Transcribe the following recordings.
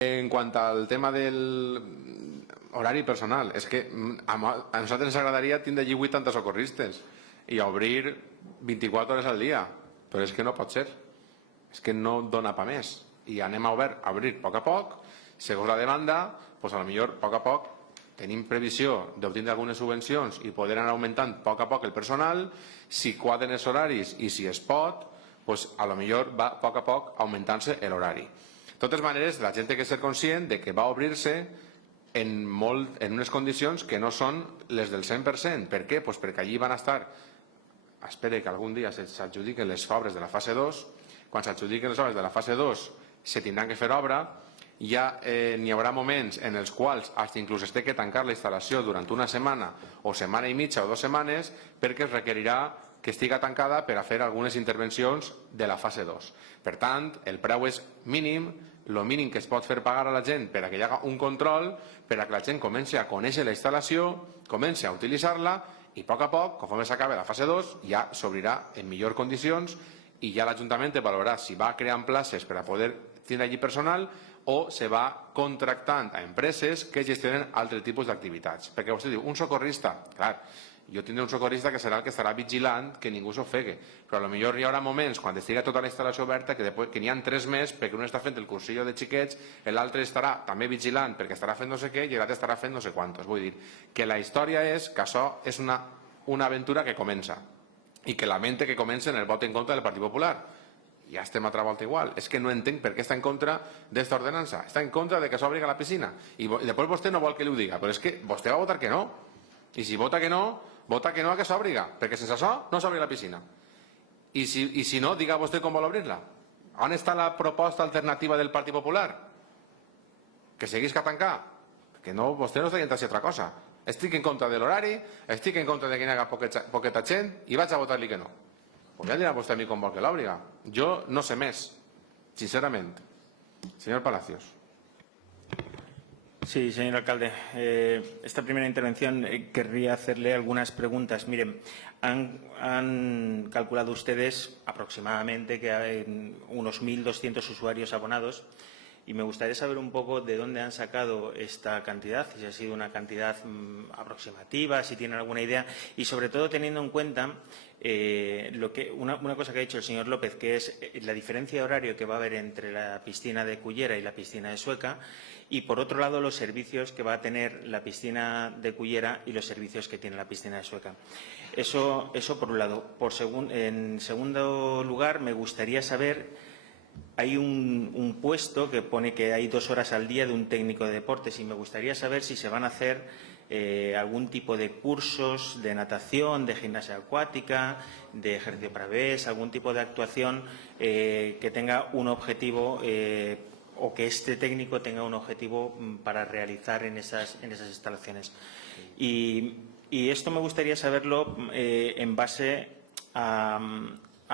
En quant al tema del horari personal, és que a nosaltres ens agradaria tindre allí 80 socorristes i obrir 24 hores al dia, però és que no pot ser, és que no dona pa més, i anem a obrir a poc, segons la demanda, doncs a lo millor a poc tenim previsió d'obtenir algunes subvencions i poder anar augmentant a poc el personal. Si quadren els horaris i si es pot, doncs a lo millor va a poc augmentant-se l'horari. De totes maneres, la gent té que ser conscient de que va obrir-se en unes condicions que no són les del 100%. Per què? Doncs perquè allí van estar, espero que algun dia s'adjudiquen les obres de la fase 2, quan s'adjudiquen les obres de la fase 2 se tindran que fer obra, ja n'hi haurà moments en els quals inclús es té que tancar la instal·lació durant una setmana o setmana i mitja o 2 setmanes perquè es requerirà que estiga tancada per a fer algunes intervencions de la fase 2. Per tant, el preu és mínim, el mínim que es pot fer pagar a la gent per a que hi hagi un control, per a que la gent comenci a conèixer la instal·lació, comenci a utilitzar-la i a poc, conforme s'acabi la fase 2, ja s'obrirà en millors condicions i ja l'Ajuntament valorarà si va creant places per a poder tenir allí personal o se va contractant a empreses que gestionen altres tipus d'activitats. Perquè vostè diu, un socorrista, clar, jo tindré un socorrista que serà el que estarà vigilant que ningú s'ofegui, però potser hi haurà moments quan estigui tota la instal·lació oberta que n'hi ha 3 més perquè un està fent el cursillo de xiquets, l'altre estarà també vigilant perquè estarà fent no sé què i l'altre estarà fent no sé quantos. Vull dir que la història és que això és una aventura que comença i que lamenta que comença en el vot en contra del Partit Popular. Ja estem a altra volta igual. És que no entenc per què està en contra d'esta ordenança. Està en contra de que s'obri la piscina. I després vostè no vol que li ho diga, però és que vostè va votar que no. I si vota que no a que s'obri, perquè sense això no s'obri la piscina. I si no, diga vostè com vol obrir-la. On està la proposta alternativa del Partit Popular? Que seguís que tancar? Perquè vostè no està dient altra cosa. Estic en contra de l'horari, estic en contra de que hi hagi poqueta gent i vaig a votar-li que no. Pues ja dirà vostè a mi com vol que l'obriga. Jo no sé més, sincerament. Señor Palacios. Sí, señor alcalde. Esta primera intervención querría hacerle algunas preguntas. Miren, han calculado ustedes aproximadamente que hay unos 1.200 usuarios abonados y me gustaría saber un poco de dónde han sacado esta cantidad, si ha sido una cantidad aproximativa, si tienen alguna idea y sobre todo teniendo en cuenta una cosa que ha dicho el señor López, que es la diferencia de horario que va a haber entre la piscina de Cullera y la piscina de Sueca y por otro lado los servicios que va a tener la piscina de Cullera y los servicios que tiene la piscina de Sueca. Eso por un lado. En segundo lugar, me gustaría saber, hay un puesto que pone que hay 2 horas al día de un técnico de deportes y me gustaría saber si se van a hacer algún tipo de cursos de natación, de gimnasia acuática, de ejercicio para bebés, algún tipo de actuación que tenga un objetivo o que este técnico tenga un objetivo para realizar en esas instalaciones. Y esto me gustaría saberlo en base a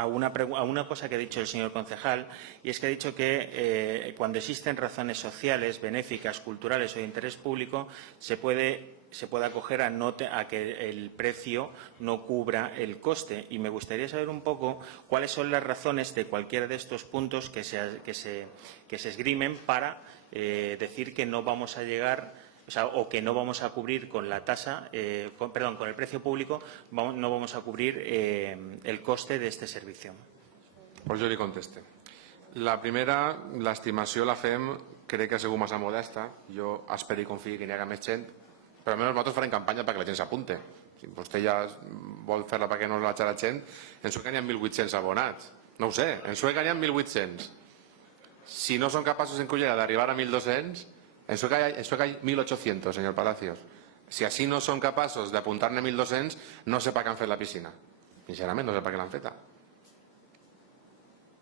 una cosa que ha dicho el señor concejal, y es que ha dicho que cuando existen razones sociales, benéficas, culturales o de interés público, se puede acoger a que el precio no cubra el coste. Y me gustaría saber un poco cuáles son las razones de cualquiera de estos puntos que se esgrimen para decir que no vamos a llegar, o que no vamos a cubrir con la tasa, con el precio público, no vamos a cubrir el coste de este servicio. Pues jo li conteste. La primera, l'estimació la fem, crec que ha sigut massa modesta. Jo espero i confio que n'hi haga més gent, però almenys nosaltres farem campanya perquè la gent s'apunte. Si vostè ja vol fer-la perquè no l'haig la gent, en Sueca n'hi ha 1.800 abonats. No ho sé, en Sueca n'hi ha 1.800. Si no són capaços en Cullera d'arribar a 1.200, en Sueca hay 1.800, señor Palacios. Si así no son capaços d'apuntar-ne 1.200, no sé per què han fet la piscina. Sincerament, no sé per què l'han feta.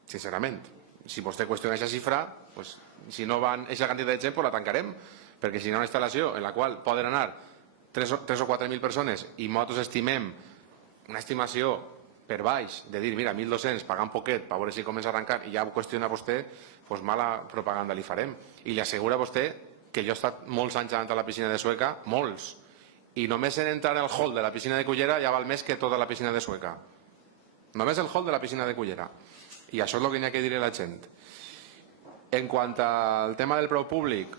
Sincerament. Si vostè qüestiona aquesta xifra, pues, si no van aquesta quantitat de gent, pues la tancarem. Perquè si hi ha una instal·lació en la qual poden anar 3 o 4.000 persones i nosaltres estimem una estimació per baix de dir, mira, 1.200, pagant poquet, per veure si comença a arrencar, i ja ho qüestiona vostè, pues mala propaganda li farem. I li assegura vostè que jo he estat molts anys davant de la piscina de Sueca, molts, i només en entrar al hall de la piscina de Cullera ja val més que tota la piscina de Sueca. Només el hall de la piscina de Cullera. I això és el que n'hi ha que dir a la gent. En quant al tema del preu públic,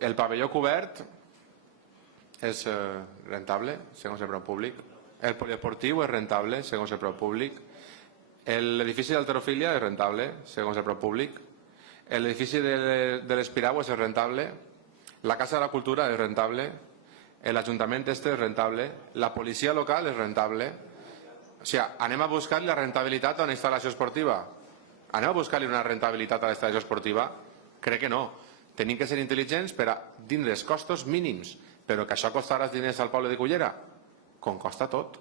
el pavelló cobert és rentable, segons el preu públic. El poliesportiu és rentable, segons el preu públic. L'edifici d'halterofilia és rentable, segons el preu públic. L'edifici de l'Espiragües és rentable. La Casa de la Cultura és rentable. L'Ajuntament este és rentable. La policia local és rentable. O sigui, anem a buscar la rentabilitat a una instal·lació esportiva. Anem a buscar-li una rentabilitat a la instal·lació esportiva? Crec que no. Tenim que ser intel·ligents per a tindre els costos mínims, però que això costarà els diners al poble de Cullera, com costa tot.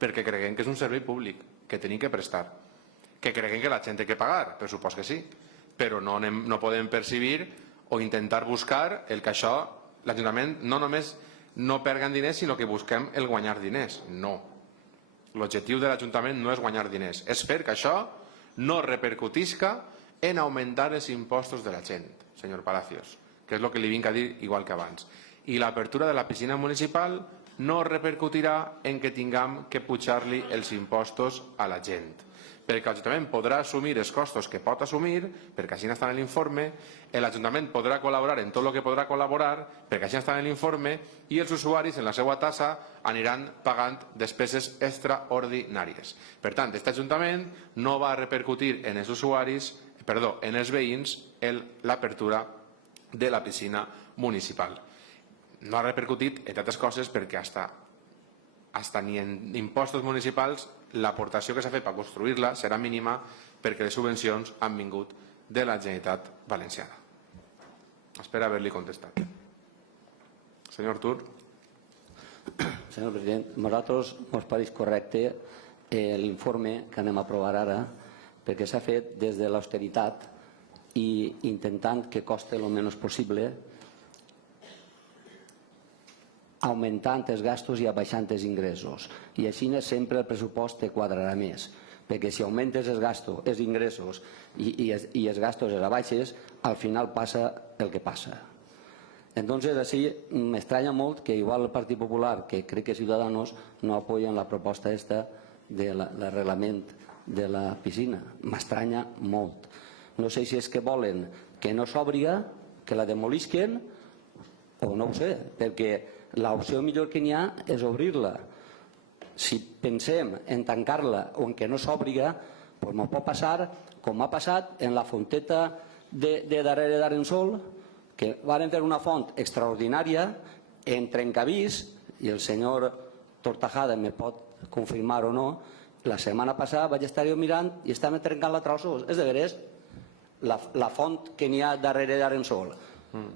Perquè creguem que és un servei públic, que tenim que prestar. Que creguem que la gent té que pagar, per supòs que sí. Però no podem percibir o intentar buscar el que això, l'Ajuntament no només no perguen diners, sinó que busquem el guanyar diners. No. L'objectiu de l'Ajuntament no és guanyar diners, és fer que això no repercutisca en augmentar els impostos de la gent, senyor Palacios, que és el que li vinc a dir igual que abans. I l'apertura de la piscina municipal no repercutirà en que tinguem que pujar-li els impostos a la gent, perquè l'Ajuntament podrà assumir els costos que pot assumir, perquè així està en l'informe, l'Ajuntament podrà col·laborar en tot el que podrà col·laborar, perquè així està en l'informe, i els usuaris en la seva tassa aniran pagant despeses extraordinàries. Per tant, aquest Ajuntament no va repercutir en els usuaris, en els veïns, l'apertura de la piscina municipal. No ha repercutit, entre altres coses, perquè hasta ni en impostos municipals l'aportació que s'ha fet per construir-la serà mínima perquè les subvencions han vingut de la Generalitat Valenciana. Espero haver-li contestat. Senyor Tur. Senyor president, a nosaltres ens pareix correcte l'informe que anem a aprovar ara, perquè s'ha fet des de l'austeritat i intentant que costi el menys possible, augmentant els gastos i abaixant els ingressos. I així sempre el pressupost te quadrarà més, perquè si augmentes els ingressos i els gastos els abaixes, al final passa el que passa. Entonces, així m'estranya molt que igual el Partit Popular, que crec que Ciudadanos, no apoyen la proposta esta de l'arreglament de la piscina. M'estranya molt. No sé si és que volen que no s'obriga, que la demolisquen, o no ho sé, perquè l'opció millor que n'hi ha és obrir-la. Si pensem en tancar-la o en que no s'obriga, doncs m'ho pot passar com ha passat en la fonteta de darrere d'Arensol, que van fer una font extraordinària en trencavís, i el senyor Tortajada me pot confirmar o no, la setmana passada vaig estar jo mirant i estava trencant-la a trossos. És de veres, la font que n'hi ha darrere d'Arensol,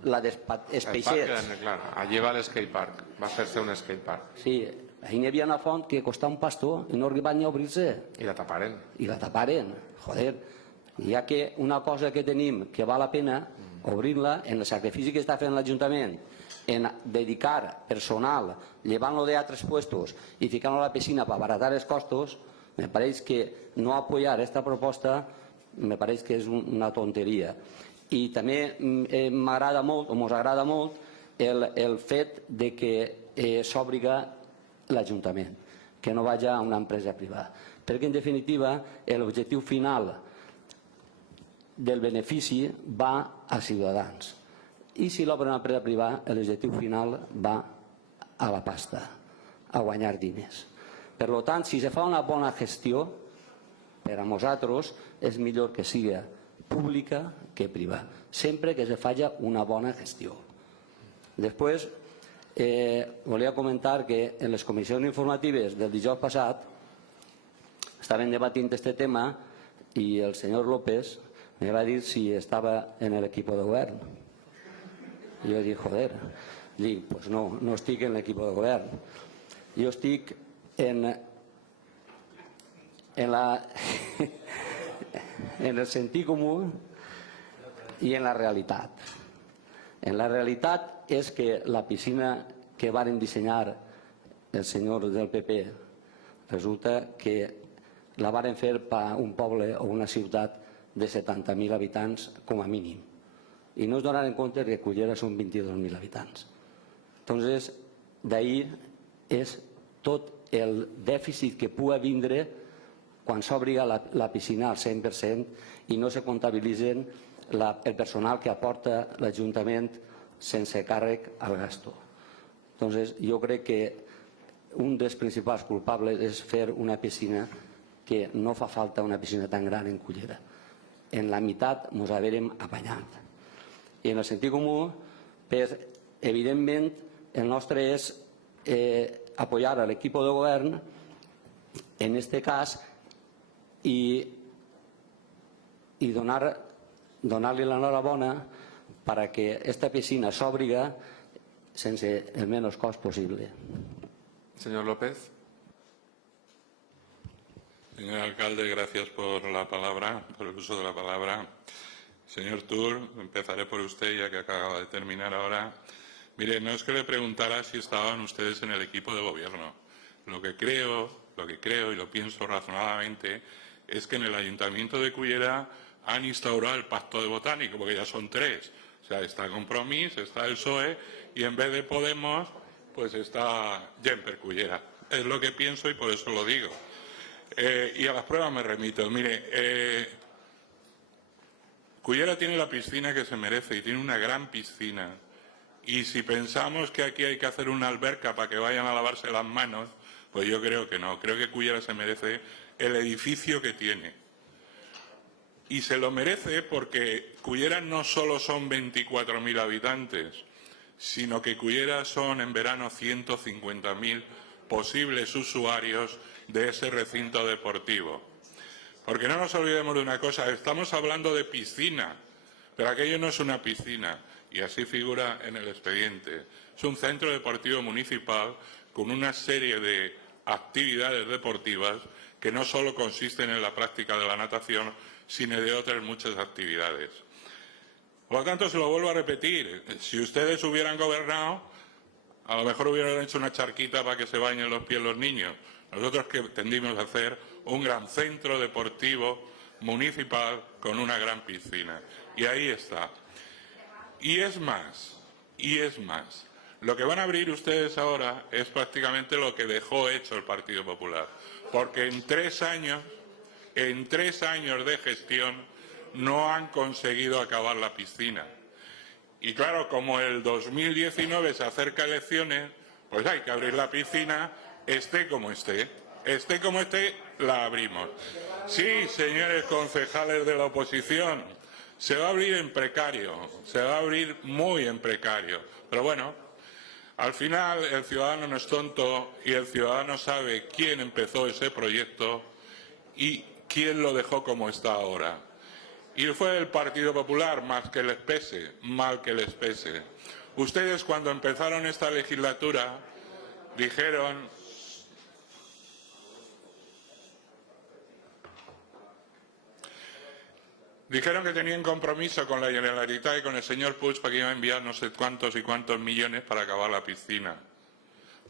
la dels peixets. Allí va l'skatepark, va fer-se un skatepark. Sí, ahí hi havia una font que costava un pastor i no arribat ni a obrir-se. I la taparen. I la taparen, joder. Ja que una cosa que tenim que val la pena obrir-la, en el sacrifici que està fent l'Ajuntament, en dedicar personal, llevant-lo d'altres puestos i ficant-lo a la piscina per abaratar els costos, me pareix que no apoyar aquesta proposta me pareix que és una tonteria. I també m'agrada molt, o ens agrada molt, el fet de que s'obliga l'Ajuntament, que no vagi a una empresa privada. Perquè, en definitiva, l'objectiu final del benefici va als ciutadans. I si l'obre una empresa privada, l'objectiu final va a la pasta, a guanyar diners. Per tant, si se fa una bona gestió, per a nosaltres és millor que sigui pública que privada, sempre que se faci una bona gestió. Després, volia comentar que en les comissions informatives del dijous passat estaven debatint aquest tema i el senyor López me va dir si estava en l'equip de govern. Jo dic, joder, pues no estic en l'equip de govern. Jo estic en el sentit comú i en la realitat. En la realitat és que la piscina que varen dissenyar els senyors del PP resulta que la varen fer per un poble o una ciutat de 70.000 habitants com a mínim. I no es donaran compte que Cullera són 22.000 habitants. Entonces, d'ahí és tot el dèficit que pugui vindre quan s'obriga la piscina al 100% i no se comptabilitzen el personal que aporta l'Ajuntament sense càrrec al gasto. Entonces, jo crec que un dels principals culpables és fer una piscina que no fa falta una piscina tan gran en Cullera. En la meitat ens haurem apanyat. I en el sentit comú, evidentment, el nostre és apoyar a l'equip de govern en este cas i donar-li l'enhorabona perquè esta piscina s'obriga sense el menys cost possible. Señor López. Señor alcalde, gracias por la palabra, por el uso de la palabra. Señor Tur, empezaré por usted, ya que acaba de terminar ahora. Mire, no es que le preguntara si estaban ustedes en el equipo de gobierno. Lo que creo y lo pienso razonadamente es que en el Ayuntamiento de Cullera han instaurado el pacto de botánico, porque ya son 3. O sea, está Compromís, está el PSOE y en vez de Podemos, pues está Jemper Cullera. Es lo que pienso y por eso lo digo. Y a las pruebas me remito. Mire, Cullera tiene la piscina que se merece y tiene una gran piscina. Y si pensamos que aquí hay que hacer una alberca para que vayan a lavarse las manos, pues yo creo que no. Creo que Cullera se merece el edificio que tiene. Y se lo merece porque Cullera no solo son 24.000 habitantes, sino que Cullera son en verano 150.000 posibles usuarios de ese recinto deportivo. Porque no nos olvidemos de una cosa, estamos hablando de piscina, pero aquello no es una piscina, y así figura en el expediente. Es un centro deportivo municipal con una serie de actividades deportivas que no solo consisten en la práctica de la natación, sino de otras muchas actividades. Por lo tanto, se lo vuelvo a repetir, si ustedes hubieran gobernado, a lo mejor hubieran hecho una charquita para que se bañen los pies los niños. Nosotros que tendimos a hacer un gran centro deportivo municipal con una gran piscina. Y ahí está. Y es más, lo que van a abrir ustedes ahora es prácticamente lo que dejó hecho el Partido Popular. Porque en 3 años de gestión no han conseguido acabar la piscina. Y claro, como el 2019 se acerca elecciones, pues hay que abrir la piscina, esté como esté, la abrimos. Sí, señores concejales de la oposición, se va a abrir en precario, se va a abrir muy en precario. Pero bueno, al final el ciudadano no es tonto y el ciudadano sabe quién empezó ese proyecto y quién lo dejó como está ahora. Y fue el Partido Popular, mal que les pese. Ustedes cuando empezaron esta legislatura dijeron que tenían compromiso con la Generalitat y con el señor Puig para que iba a enviar no sé cuántos y cuántos millones para acabar la piscina.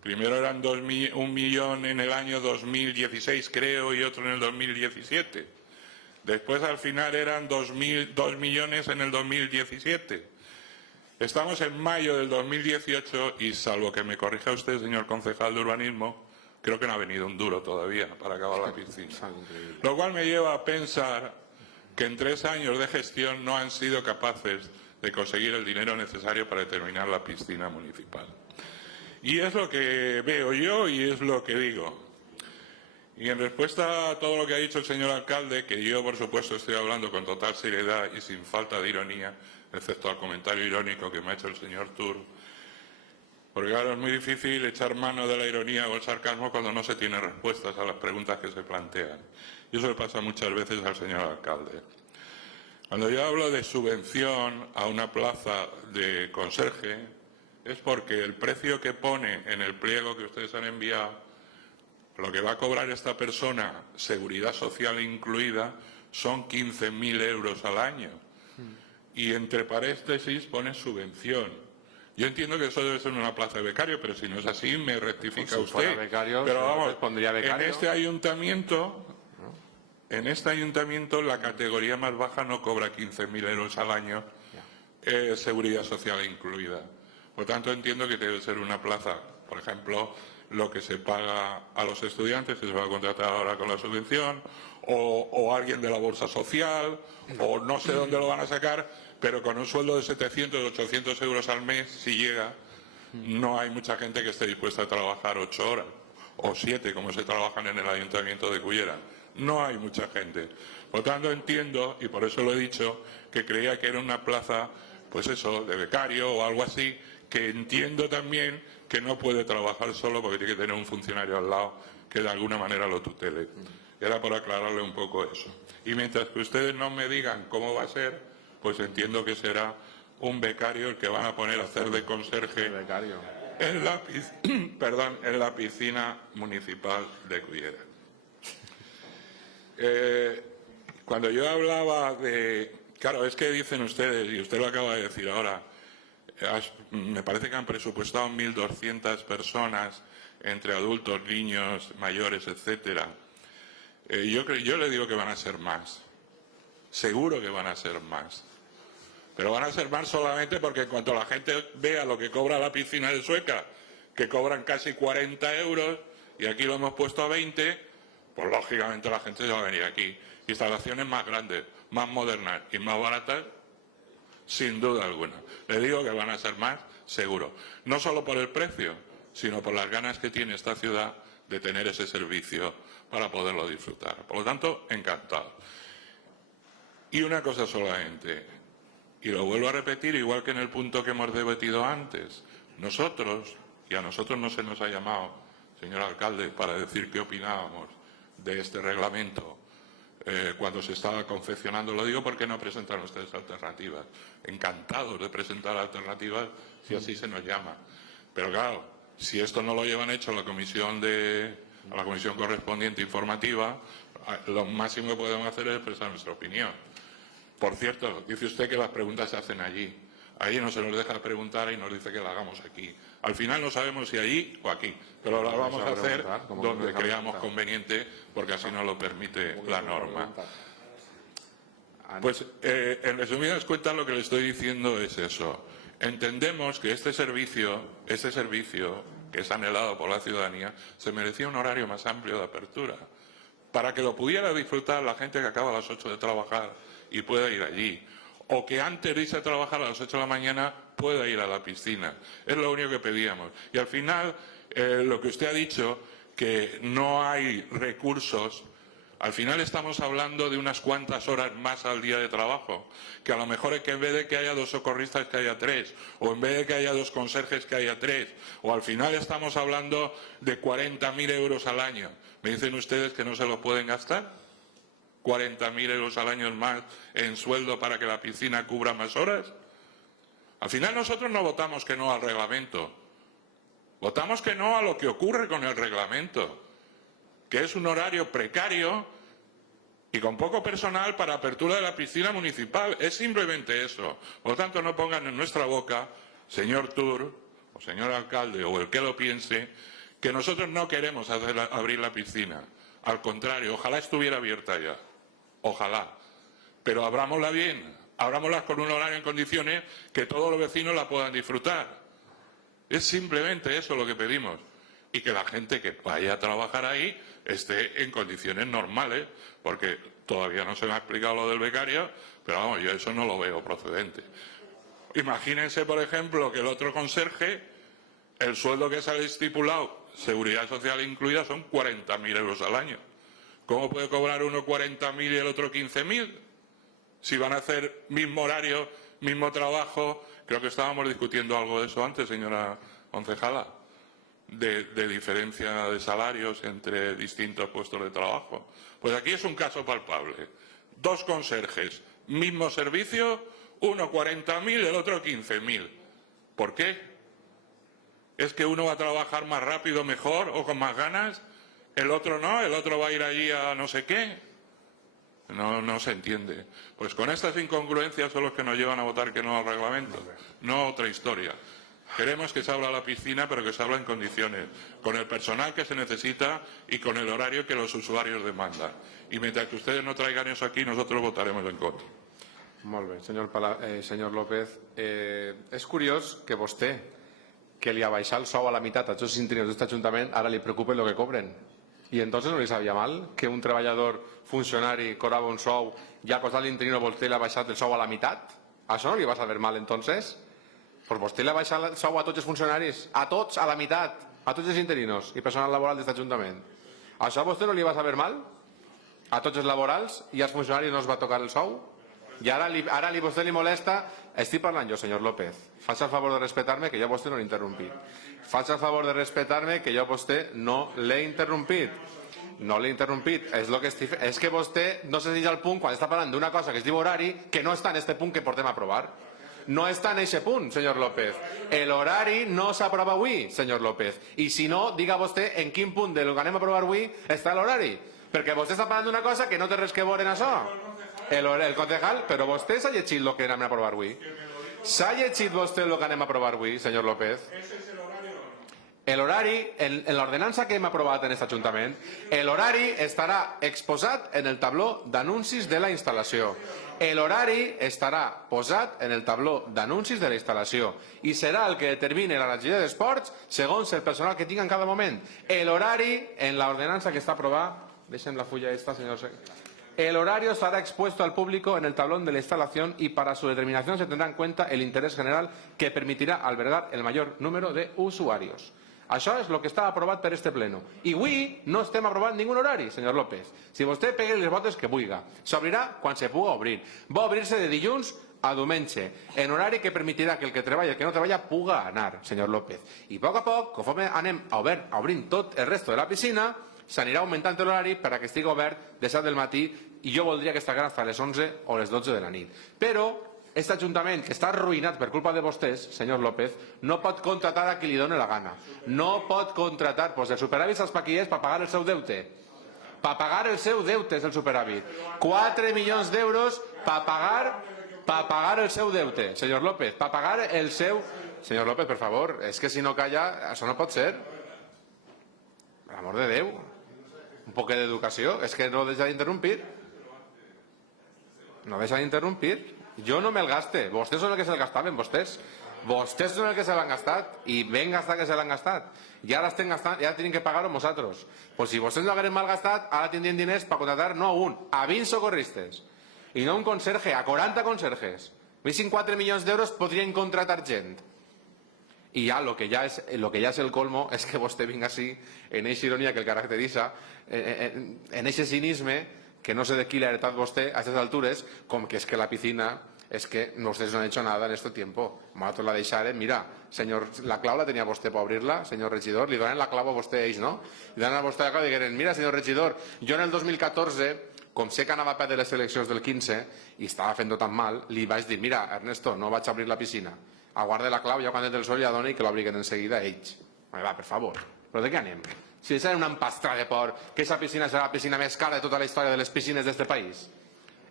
Primero eran 1 millón en el año 2016, creo, y otro en el 2017. Después, al final, eran 2 millones en el 2017. Estamos en mayo del 2018 y, salvo que me corrija usted, señor concejal de urbanismo, creo que no ha venido un duro todavía para acabar la piscina. Lo cual me lleva a pensar que en 3 años de gestión no han sido capaces de conseguir el dinero necesario para terminar la piscina municipal. Y es lo que veo yo y es lo que digo. Y en respuesta a todo lo que ha dicho el señor alcalde, que yo por supuesto estoy hablando con total seriedad y sin falta de ironía, excepto al comentario irónico que me ha hecho el señor Tur, porque claro, es muy difícil echar mano de la ironía o el sarcasmo cuando no se tiene respuestas a las preguntas que se plantean. Y eso le pasa muchas veces al señor alcalde. Cuando yo hablo de subvención a una plaza de conserje, es porque el precio que pone en el pliego que ustedes han enviado, lo que va a cobrar esta persona, seguridad social incluida, son 15.000 euros al año. Y entre paréntesis pone subvención. Yo entiendo que eso debe ser una plaza de becario, pero si no es así, me rectifica Pues si fuera usted. becario, pero vamos, pondría becario. En este ayuntamiento la categoría más baja no cobra 15.000 euros al año, seguridad social incluida. Por tanto, entiendo que debe ser una plaza, por ejemplo, lo que se paga a los estudiantes, que se va a contratar ahora con la subvención, o alguien de la bolsa social, o no sé dónde lo van a sacar, pero con un sueldo de 700 o 800 euros al mes, si llega, no hay mucha gente que esté dispuesta a trabajar 8 horas o 7, como se trabajan en el Ayuntamiento de Cullera. No hay mucha gente. Por lo tanto, entiendo, y por eso lo he dicho, que creía que era una plaza, pues eso, de becario o algo así, que entiendo también que no puede trabajar solo porque tiene que tener un funcionario al lado que de alguna manera lo tutele. Era por aclararle un poco eso. Y mientras que ustedes no me digan cómo va a ser, pues entiendo que será un becario el que van a poner a hacer de conserje en la piscina municipal de Cullera. Cuando yo hablaba de... Claro, es que dicen ustedes, y usted lo acaba de decir ahora, me parece que han presupuestado 1.200 personas entre adultos, niños, mayores, etcétera. Yo le digo que van a ser más. Seguro que van a ser más. Pero van a ser más solamente porque en cuanto la gente vea lo que cobra la piscina de Sueca, que cobran casi 40 euros, y aquí lo hemos puesto a 20, pues lógicamente la gente se va a venir aquí. Instalaciones más grandes, más modernas y más baratas, sin duda alguna. Le digo que van a ser más, seguro. No solo por el precio, sino por las ganas que tiene esta ciudad de tener ese servicio para poderlo disfrutar. Por lo tanto, encantado. Y una cosa solamente, y lo vuelvo a repetir, igual que en el punto que hemos debatido antes, nosotros, y a nosotros no se nos ha llamado, señor alcalde, para decir qué opinábamos de este reglamento cuando se estaba confeccionando. Lo digo porque no presentaron ustedes alternativas. Encantados de presentar alternativas si así se nos llama. Pero claro, si esto no lo llevan hecho a la comisión correspondiente informativa, lo máximo que podemos hacer es expresar nuestra opinión. Por cierto, dice usted que las preguntas se hacen allí. Allí no se nos deja preguntar y nos dice que la hagamos aquí. Al final no sabemos si allí o aquí, pero la vamos a hacer donde creamos conveniente, porque así nos lo permite la norma. Pues, en resumidas cuentas, lo que le estoy diciendo es eso. Entendemos que este servicio que es anhelado por la ciudadanía, se merecía un horario más amplio de apertura, para que lo pudiera disfrutar la gente que acaba a las 8 de trabajar y pueda ir allí, o que antes de irse a trabajar a las 8 de la mañana pueda ir a la piscina. Es lo único que pedíamos. Y al final, lo que usted ha dicho, que no hay recursos, al final estamos hablando de unas cuantas horas más al día de trabajo, que a lo mejor es que en vez de que haya 2 socorristas que haya 3, o en vez de que haya 2 conserjes que haya 3, o al final estamos hablando de 40.000 euros al año. ¿Me dicen ustedes que no se lo pueden gastar? 40.000 euros al año más en sueldo para que la piscina cubra más horas. Al final nosotros no votamos que no al reglamento, votamos que no a lo que ocurre con el reglamento, que es un horario precario y con poco personal para apertura de la piscina municipal. Es simplemente eso. Por lo tanto, no pongan en nuestra boca, señor Tur, o señor alcalde, o el que lo piense, que nosotros no queremos abrir la piscina. Al contrario, ojalá estuviera abierta ya. Ojalá. Pero abrámosla bien. Abrámosla con un horario en condiciones que todos los vecinos la puedan disfrutar. Es simplemente eso lo que pedimos. Y que la gente que vaya a trabajar ahí esté en condiciones normales, porque todavía no se me ha explicado lo del becario, pero vamos, yo eso no lo veo procedente. Imagínense, por ejemplo, que el otro conserje, el sueldo que sale estipulado, seguridad social incluida, son 40.000 euros al año. ¿Cómo puede cobrar uno 40.000 y el otro 15.000? Si van a hacer mismo horario, mismo trabajo. Creo que estábamos discutiendo algo de eso antes, señora concejala, de diferencia de salarios entre distintos puestos de trabajo. Pues aquí es un caso palpable. 2 conserjes, mismo servicio, uno 40.000 y el otro 15.000. ¿Por qué? ¿Es que uno va a trabajar más rápido, mejor o con más ganas? El otro no, el otro va a ir allí a no sé qué. No se entiende. Pues con estas incongruencias son los que nos llevan a votar que no al reglamento, no otra historia. Queremos que se abra la piscina, pero que se abra en condiciones, con el personal que se necesita y con el horario que los usuarios demandan. Y mientras que ustedes no traigan eso aquí, nosotros votaremos en contra. Molt bé, senyor López. És curiós que vostè, que li ha baixat el sou a la meitat a tots els interiors d'aquest Ajuntament, ara li preocupa el que cobren. I entonces no li sabia mal que un treballador funcionari cobrava un sou i al costat l'interino vostè li ha baixat el sou a la meitat? Això no li va saber mal entonces? Pues vostè li ha baixat el sou a tots els funcionaris, a tots a la meitat, a tots els interinos i personal laboral d'aquest Ajuntament. Això a vostè no li va saber mal? A tots els laborals i als funcionaris no es va tocar el sou? I ara vostè li molesta? Estic parlant jo, senyor López. Faig el favor de respectar-me, que jo a vostè no l'he interrompit. Faig el favor de respectar-me, que jo a vostè no l'he interrompit. No l'he interrompit. És que vostè no se segueix al punt quan està parlant d'una cosa que es diu horari, que no està en este punt que portem a aprovar. No està en aquest punt, senyor López. L'horari no s'aprova avui, senyor López. I si no, diga vostè en quin punt del que anem a aprovar avui està l'horari. Perquè vostè està parlant d'una cosa que no té res que veure en això. El concejal, però vostè s'ha llegit el que anem a aprovar avui? S'ha llegit vostè el que anem a aprovar avui, senyor López? L'horari, en l'ordenança que hem aprovat en aquest Ajuntament, l'horari estarà exposat en el tabló d'anuncis de la instal·lació. L'horari estarà posat en el tabló d'anuncis de la instal·lació i serà el que determini la regió d'esports segons el personal que tingui en cada moment. L'horari, en l'ordenança que està aprovada, deixem la fulla esta, señor. El horario estará expuesto al público en el tablón de la instalación y para su determinación se tendrá en cuenta el interés general que permitirá albergar el mayor número de usuarios. Això és el que està aprovat per este pleno. I avui no estem aprovant ningú horari, senyor López. Si vostè pega les botes que vulga, s'obrirà quan se puga obrir. Va obrir-se de dilluns a diumenge, en horari que permetirà que el que treballa i el que no treballa puga anar, senyor López. I a poc, conforme anem obrint tot el resto de la piscina, s'anirà augmentant l'horari per a que estigui obert de 7 del matí i jo voldria que estigués fins a les 11 o les 12 de la nit. Però aquest Ajuntament, que està arruïnat per culpa de vostès, senyor López, no pot contratar a qui li doni la gana. No pot contratar, doncs el superàvit saps per qui és? Per pagar el seu deute. Per pagar el seu deute és el superàvit. 4 milions d'euros per pagar el seu deute, senyor López. Per pagar el seu... Senyor López, per favor, és que si no calla, això no pot ser. Per l'amor de Déu. Un poc d'educació. És que no deixa d'interrompir. No deixa d'interrompir. Jo no me'l gaste. Vostès són els que se'l gastaven, vostès. Vostès són els que se l'han gastat. I ben gastat que se l'han gastat. I ara estem gastant, i ara tenim que pagar-ho nosaltres. Pues si vostès no hagueren mal gastat, ara tindrien diners per contratar no a un, a 20 socorristes. I no un conserge, a 40 conserges. Més 4 milions d'euros podrien contratar gent. I ja el que ja és el colmo és que vostè vinga així, en eixa ironia que el caracteritza, en eixe cinisme, que no sé de qui l'ha heretat vostè a aquestes altures, com que és que la piscina, és que vostès no han hecho nada en este tiempo. Nosaltres la deixarem, mira, senyor, la clau la tenia vostè per obrir-la, senyor regidor, li donen la clau a vostè ells, no? Li donen a vostè la clau i digueren, mira, senyor regidor, jo en el 2014, com sé que anava a perdre les eleccions del 15 i estava fent-ho tan mal, li vaig dir, mira, Ernesto, no vaig obrir la piscina. Aguarde la clau, ja quan entre el sol ja dona i que l'obriguen en seguida ells. Va, per favor. Però de què anem? Si deixarem una empastra de por, que aquesta piscina serà la piscina més cara de tota la història de les piscines d'este país.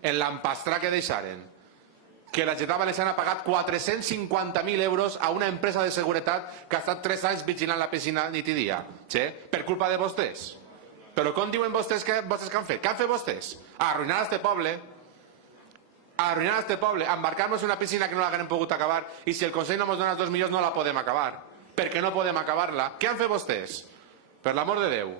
En l'empastra que deixaren, que la Generalitat Valenciana ha pagat 450.000 euros a una empresa de seguretat que ha estat 3 anys vigilant la piscina nit i dia. Sí? Per culpa de vostès. Però com diuen vostès que han fet? Què han fet vostès? Arruïnar este poble, embarcar-nos en una piscina que no l'haguem pogut acabar i si el Consell no ens dona 2 milions no la podem acabar. Perquè no podem acabar-la. Què han fet vostès? Per l'amor de Déu.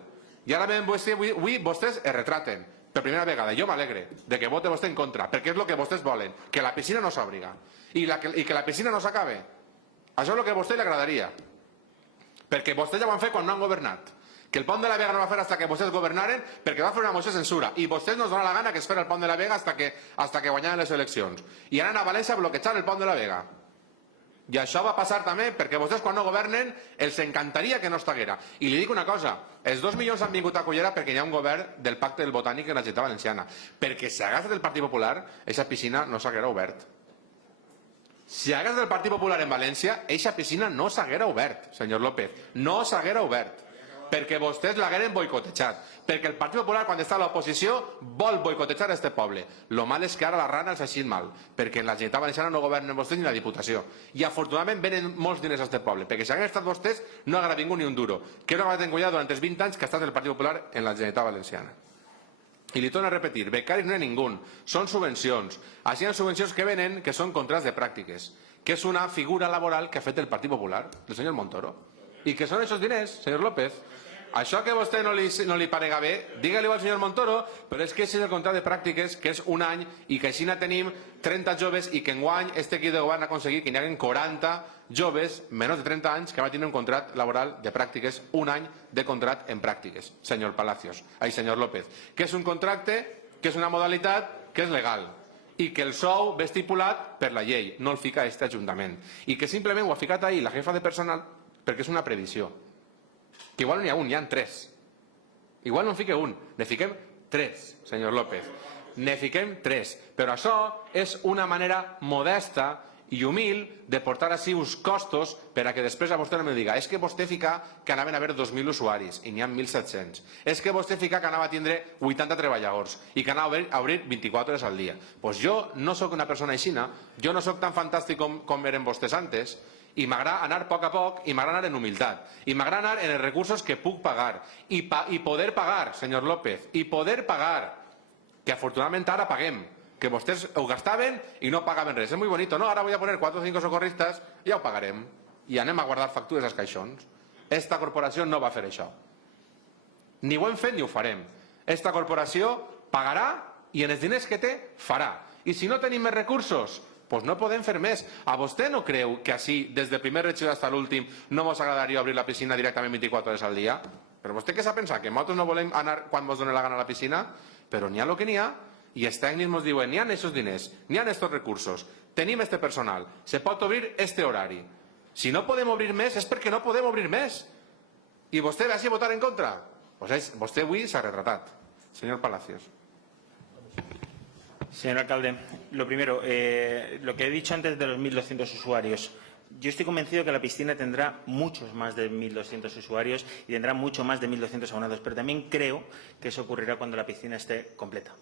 I ara avui vostès es retraten. Per primera vegada. Jo m'alegre de que vote vostè en contra, perquè és el que vostès volen, que la piscina no s'obriga i que la piscina no s'acabe. Això és el que a vostè li agradaria. Perquè vostès ja ho han fet quan no han governat. Que el pont de la Vega no va fer hasta que vostès governaren perquè va fer una moció de censura i vostès no es donen la gana que es fer el pont de la Vega hasta que guanyaven les eleccions. I anen a València a bloquejar el pont de la Vega. I això va passar també perquè vostès quan no governen els encantaria que no estiguera. I li dic una cosa, els 2 milions han vingut a Cullera perquè hi ha un govern del Pacte del Botànic en la Generalitat Valenciana. Perquè si hagués estat el Partit Popular, aquesta piscina no s'haguera obert. Si hagués estat el Partit Popular en València, aquesta piscina no s'haguera obert, senyor López. No s'haguera obert. Perquè vostès l'hagueren boicotejat. Perquè el Partit Popular, quan està a l'oposició, vol boicotejar este poble. Lo mal és que ara la rana els ha eixit mal, perquè en la Generalitat Valenciana no governen vostès ni la Diputació. I afortunadament venen molts diners a este poble, perquè si haguessin estat vostès no haguera vingut ni un duro. Que no haguera engullat durant els 20 anys que ha estat el Partit Popular en la Generalitat Valenciana. I li torno a repetir, becaris no hi ha ningú, són subvencions. Així hi ha subvencions que venen que són contrats de pràctiques, que es una figura laboral que afecta el Partido Popular, del señor Montoro. ¿Y que son esos diners, señor López? Això que a vostè no li parega bé, digue-li al senyor Montoro, però és que és el contracte de pràctiques, que és un any, i que així 30 joves, i que enguany este equip de govern ha aconseguit que n'hi hagin 40 joves, menys de 30 anys, que van tenir un contracte laboral de pràctiques, un any de contracte en pràctiques, senyor Palacios, senyor López, que és un contracte, que és una modalitat que és legal, i que el sou ve estipulat per la llei, no el fica este Ajuntament, i que simplement ho ha ficat ahí la jefa de personal perquè és una previsió. Que igual no n'hi ha un, n'hi ha 3. Igual no en fique un, ne fiquem 3, senyor López. Ne fiquem 3. Però això és una manera modesta i humil de portar així uns costos per a que després a vostè no me diga és que vostè fica que anaven a haver 2.000 usuaris i n'hi ha 1.700. És que vostè fica que anava a tindre 80 treballadors i que anava a obrir 24 hores al dia. Doncs jo no sóc una persona aixina, jo no sóc tan fantàstic com eren vostès antes, i m'agrada anar a poc i m'agrada anar en humilitat i m'agrada anar en els recursos que puc pagar i poder pagar, senyor López, i poder pagar, que afortunadament ara paguem, que vostès ho gastaven i no pagaven res. És molt bonito, no? Ara voy a poner 4 o 5 socorristes i ja ho pagarem i anem a guardar factures als caixons. Esta corporació no va fer això. Ni ho hem fet ni ho farem. Esta corporació pagarà i en els diners que té farà. I si no tenim més recursos, doncs no podem fer més. A vostè no creu que així, des del primer regidor fins a l'últim, no ens agradaria obrir la piscina directament 24 hores al dia? Però vostè què s'ha pensat? Que nosaltres no volem anar quan ens doni la gana a la piscina? Però n'hi ha el que n'hi ha, i els tècnics ens diuen n'hi ha aquests diners, n'hi ha aquests recursos, tenim este personal, se pot obrir este horari. Si no podem obrir més és perquè no podem obrir més. I vostè ve així a votar en contra? Doncs vostè avui s'ha retratat. Senyor Palacios. Señor alcalde, lo primero, lo que he dicho antes de los 1.200 usuarios. Yo estoy convencido que la piscina tendrá muchos más de 1.200 usuarios y tendrá mucho más de 1.200 abonados, pero también creo que eso ocurrirá cuando la piscina esté completa.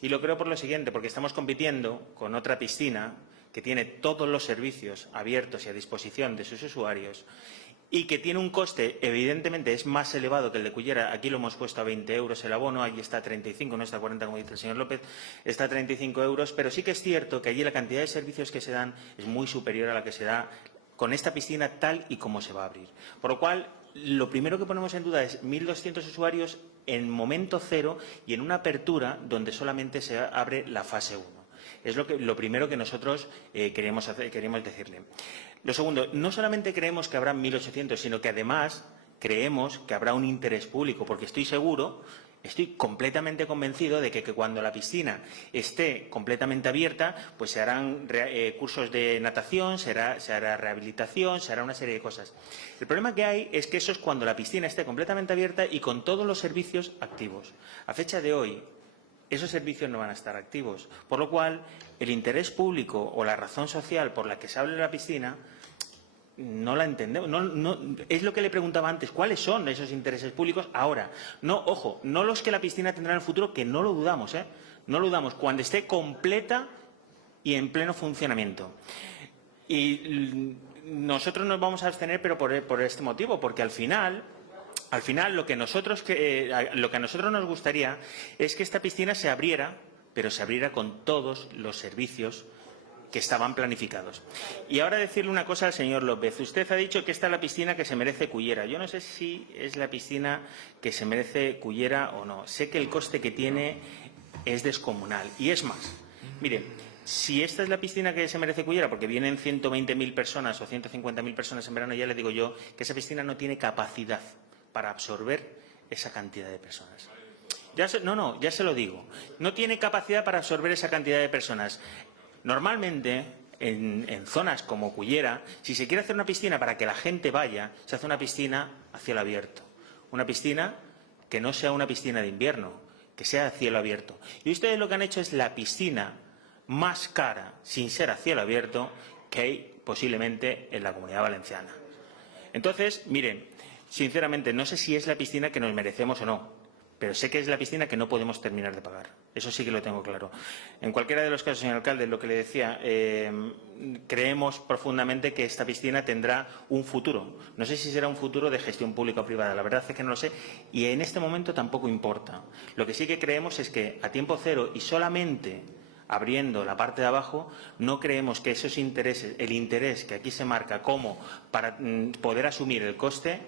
Y lo creo por lo siguiente, porque estamos compitiendo con otra piscina que tiene todos los servicios abiertos y a disposición de sus usuarios y que tiene un coste, evidentemente, es más elevado que el de Cullera. Aquí lo hemos puesto a 20 euros el abono, allí está a 35, no está a 40, como dice el señor López, está a 35 euros, pero sí que es cierto que allí la cantidad de servicios que se dan es muy superior a la que se da con esta piscina tal y como se va a abrir. Por lo cual, lo primero que ponemos en duda es 1.200 usuarios en momento cero y en una apertura donde solamente se abre la fase 1. Es lo primero que nosotros queremos decirle. Lo segundo, no solamente creemos que habrá 1.800, sino que además creemos que habrá un interés público, porque estoy completamente convencido de que cuando la piscina esté completamente abierta, pues se harán cursos de natación, se hará rehabilitación, se hará una serie de cosas. El problema que hay es que eso es cuando la piscina esté completamente abierta y con todos los servicios activos. A fecha de hoy, esos servicios no van a estar activos, por lo cual el interés público o la razón social por la que se abre la piscina no la entendemos. Es lo que le preguntaba antes, ¿cuáles son esos intereses públicos ahora? No, ojo, no los que la piscina tendrá en el futuro, que no lo dudamos, no lo dudamos, cuando esté completa y en pleno funcionamiento. Y nosotros nos vamos a abstener, pero por este motivo, porque al final lo que a nosotros nos gustaría es que esta piscina se abriera, pero se abriera con todos los servicios que estaban planificados. Y ahora decirle una cosa al señor López. Usted ha dicho que esta es la piscina que se merece Cullera. Yo no sé si es la piscina que se merece Cullera o no. Sé que el coste que tiene es descomunal. Y es más, mire, si esta es la piscina que se merece Cullera, porque vienen 120.000 personas o 150.000 personas en verano, ya le digo yo que esa piscina no tiene capacidad para absorber esa cantidad de personas. Ya se lo digo. No tiene capacidad para absorber esa cantidad de personas. Normalmente, en zonas como Cullera, si se quiere hacer una piscina para que la gente vaya, se hace una piscina a cielo abierto. Una piscina que no sea una piscina de invierno, que sea a cielo abierto. Y ustedes lo que han hecho es la piscina más cara, sin ser a cielo abierto, que hay posiblemente en la Comunidad Valenciana. Entonces, miren, sinceramente, no sé si es la piscina que nos merecemos o no, pero sé que es la piscina que no podemos terminar de pagar. Eso sí que lo tengo claro. En cualquiera de los casos, señor alcalde, lo que le decía, creemos profundamente que esta piscina tendrá un futuro. No sé si será un futuro de gestión pública o privada, la verdad es que no lo sé, y en este momento tampoco importa. Lo que sí que creemos es que a tiempo cero y solamente abriendo la parte de abajo, no creemos que esos intereses, el interés que aquí se marca como para poder asumir el coste,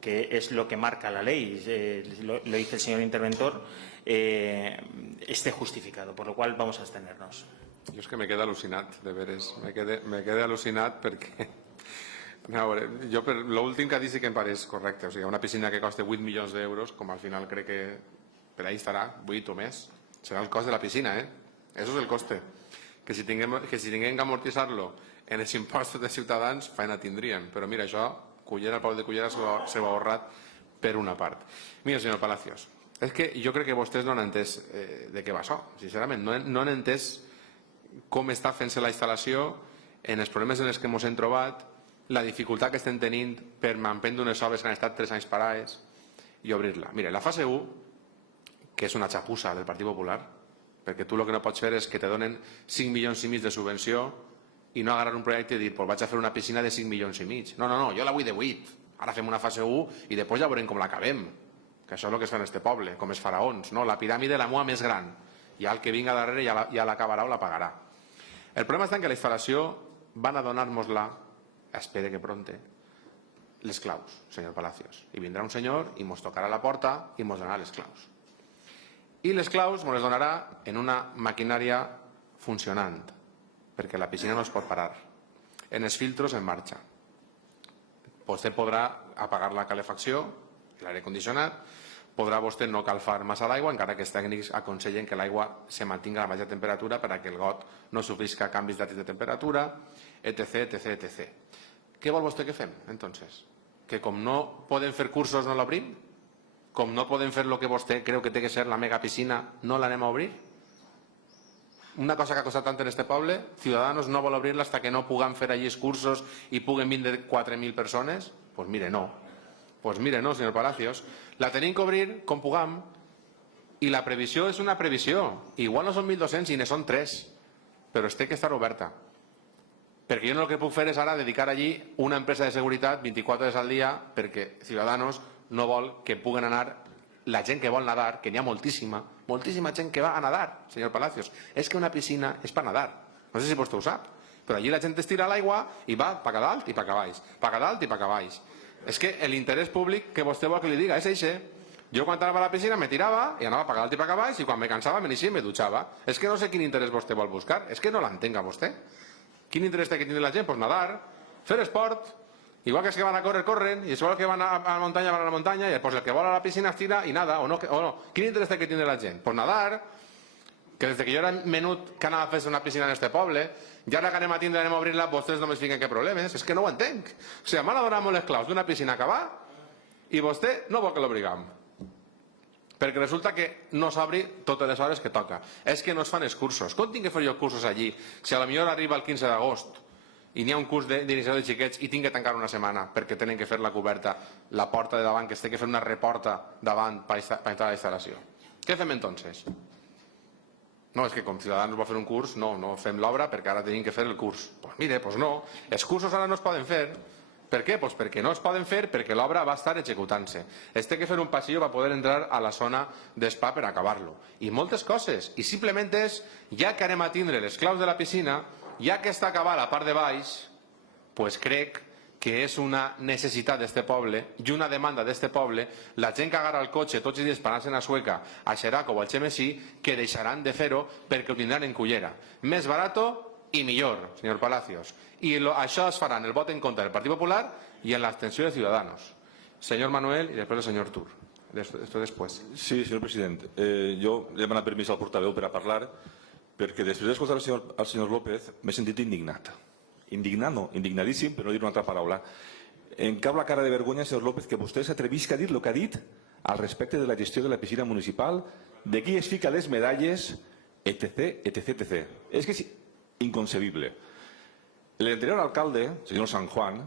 que es lo que marca la ley, lo dice el señor interventor, esté justificado, por lo cual vamos a abstenernos. Jo és que me quedo al·lucinat, de veres. Me quedo al·lucinat perquè... A veure, jo per l'últim que ha dit sí que em pareix correcte. O sigui, una piscina que costa 8 milions d'euros, com al final crec que per ahí estarà, 8 o més, serà el cost de la piscina, ¿eh? Eso es el coste. Que si tinguem que amortitzar-lo en els impostos de ciutadans, feina tindrien. Però mira, això, Cullera, el poble de Cullera s'ho ha ahorrat per una part. Mira, senyor Palacios, és que jo crec que vostès no han entès de què va això. Sincerament, no han entès com està fent-se la instal·lació, en els problemes en els que ens hem trobat, la dificultat que estem tenint per m'emprendre unes obres que han estat 3 anys parades i obrir-la. Mira, la fase 1, que és una xapussa del Partit Popular, perquè tu el que no pots fer és que te donen 5 milions i mig de subvenció i no agarrar un projecte i dir, pues vaig a fer una piscina de 5 milions i mig. No, jo la vull de 8. Ara fem una fase 1 i després ja veurem com l'acabem. Que això és el que es fa en este poble, com els faraons, no? La piràmide la mua més gran. Ja el que vinga darrere ja l'acabarà o la pagarà. El problema està en que la instal·lació van a donar-nos-la, espere que pronte, les claus, senyor Palacios. I vindrà un senyor i ens tocarà la porta i ens donarà les claus. I les claus ens les donarà en una maquinària funcionant, perquè la piscina no es pot parar. En els filtros en marxa. Vostè podrà apagar la calefacció, l'aire condicionat, podrà vostè no calfar massa l'aigua, encara que els tècnics aconsellen que l'aigua se mantinga a la mateixa temperatura perquè el got no sofrisca canvis d'àtids de temperatura, etc. Què vol vostè que fem, entonces? Que com no podem fer cursos no l'obrim? Com no podem fer el que vostè creu que té que ser la megapiscina, no l'anem a obrir? Una cosa que ha costat tant en este poble, Ciudadanos no vol obrir-la hasta que no puguem fer allí els cursos i puguen vindre 4.000 persones? Pues mire, no. Pues mire, no, senyor Palacios. La tenim que obrir com puguem i la previsió és una previsió. Igual no són 1.200 i ne són 3, però es té que estar oberta. Perquè jo no el que puc fer és ara dedicar allí una empresa de seguretat 24 hores al dia perquè Ciudadanos no vol que puguen anar la gent que vol nadar, que n'hi ha moltíssima gent que va a nadar, senyor Palacios. És que una piscina és per nadar. No sé si vostè ho sap, però allí la gent es tira a l'aigua i va pa cada dalt i pa cada baix, pa cada dalt i pa cada baix. És que l'interès públic que vostè vol que li diga és eixe. Jo quan anava a la piscina me tirava i anava pa cada dalt i pa cada baix i quan me cansava me n'eixia i me dutxava. És que no sé quin interès vostè vol buscar, és que no l'entenga vostè. Quin interès té que tindre la gent? Pues nadar, fer esport, igual que els que van a córrer, corren, i els que van a la muntanya, van a la muntanya, i pues el que vol a la piscina es tira i nada, o no. Quin interès té que tindre la gent? Pues nadar, que des que jo era menut que anava a fer una piscina en este poble, i ara que anem a obrir-la, vostès no me fiquen que problemes, és que no ho entenc. O sigui, m'han donat les claus d'una piscina que va i vostè no vol que l'obriguem. Perquè resulta que no s'obri totes les hores que toca. És que no es fan els cursos. Com tinc que fer jo cursos allí? Si potser arriba el 15 d'agost i n'hi ha un curs d'iniciació de xiquets i tinc que tancar una setmana perquè tenen que fer la coberta, la porta de davant, que es té que fer una reporta davant per entrar a la instal·lació. Què fem entonces? No, és que com Ciudadanos va fer un curs, no fem l'obra perquè ara tenim que fer el curs. Doncs mire, no. Els cursos ara no es poden fer. Per què? Doncs perquè no es poden fer perquè l'obra va estar executant-se. Es té que fer un passillo per poder entrar a la zona d'espa per acabar-lo. I moltes coses. I simplement és, ja que anem a tindre les claus de la piscina, ja que està acabada la part de baix, doncs crec que és una necessitat d'este poble i una demanda d'este poble, la gent que agarra el cotxe tots els dies per anar-se'n a Sueca, a Xeraco o al Xemesí, que deixaran de fer-ho perquè ho tindran en Cullera. Més barato i millor, senyor Palacios. I això es farà en el vot en contra del Partit Popular i en l'abstenció de Ciudadanos. Señor Manuel y después el señor Tur. Esto después. Sí, señor president. Jo he demanat permís al portaveu per a parlar perquè després d'escoltar el senyor López m'he sentit indignat. Indignat no, indignadíssim, per no dir una altra paraula. Em cau la cara de vergonya, senyor López, que vostè s'atrevisca a dir el que ha dit al respecte de la gestió de la piscina municipal, de qui es fica les medalles, etc. És que és inconcebible. L'anterior alcalde, senyor San Juan,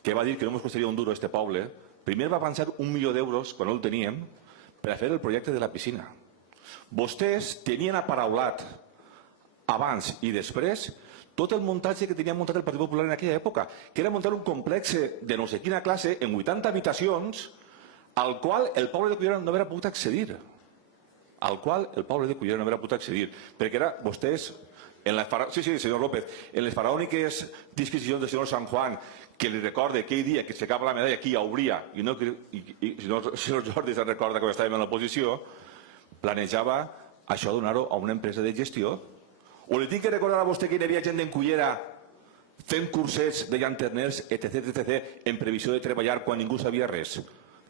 que va dir que no ens costaria un duro a este poble, primer va avançar 1 milió d'euros, quan no el teníem, per a fer el projecte de la piscina. Vostès tenien aparaulat abans i després tot el muntatge que tenia muntat el Partit Popular en aquella època, que era muntar un complex de no sé quina classe en 80 habitacions al qual el poble de Cullera no havia pogut accedir. al qual el poble de Cullera no haurà pogut accedir, perquè era vostès, sí, senyor López, en les faraòniques disquisicions del senyor San Juan, que li recorde aquell dia que s'acaba la medalla qui hauria, i si no el senyor Jordi se'n recorda quan estàvem en l'oposició, planejava això donar-ho a una empresa de gestió. O li tinc que recordar a vostè que hi havia gent en Cullera fent cursets de llanterners, etc., en previsió de treballar quan ningú sabia res.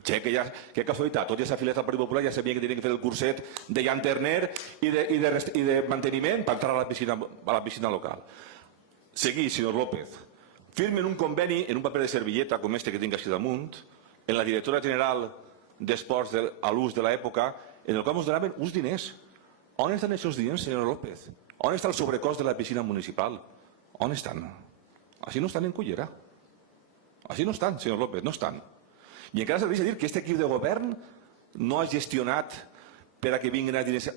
Que casualitat, tot ja s'ha afilat al Partit Popular, ja sabia que tenien que fer el curset de llanterner i de manteniment per entrar a la piscina local. Seguir, senyor López. Firmen un conveni en un paper de servilleta com este que tinc així damunt, en la directora general d'Esports a l'ús de l'època, en el qual ens donaven uns diners. On estan aquests diners, senyor López? On està el sobrecost de la piscina municipal? On estan? Així no estan en Cullera. Així no estan, senyor López, no estan. I encara s'ha de dir que aquest equip de govern no ha gestionat per a que vinguin a diners.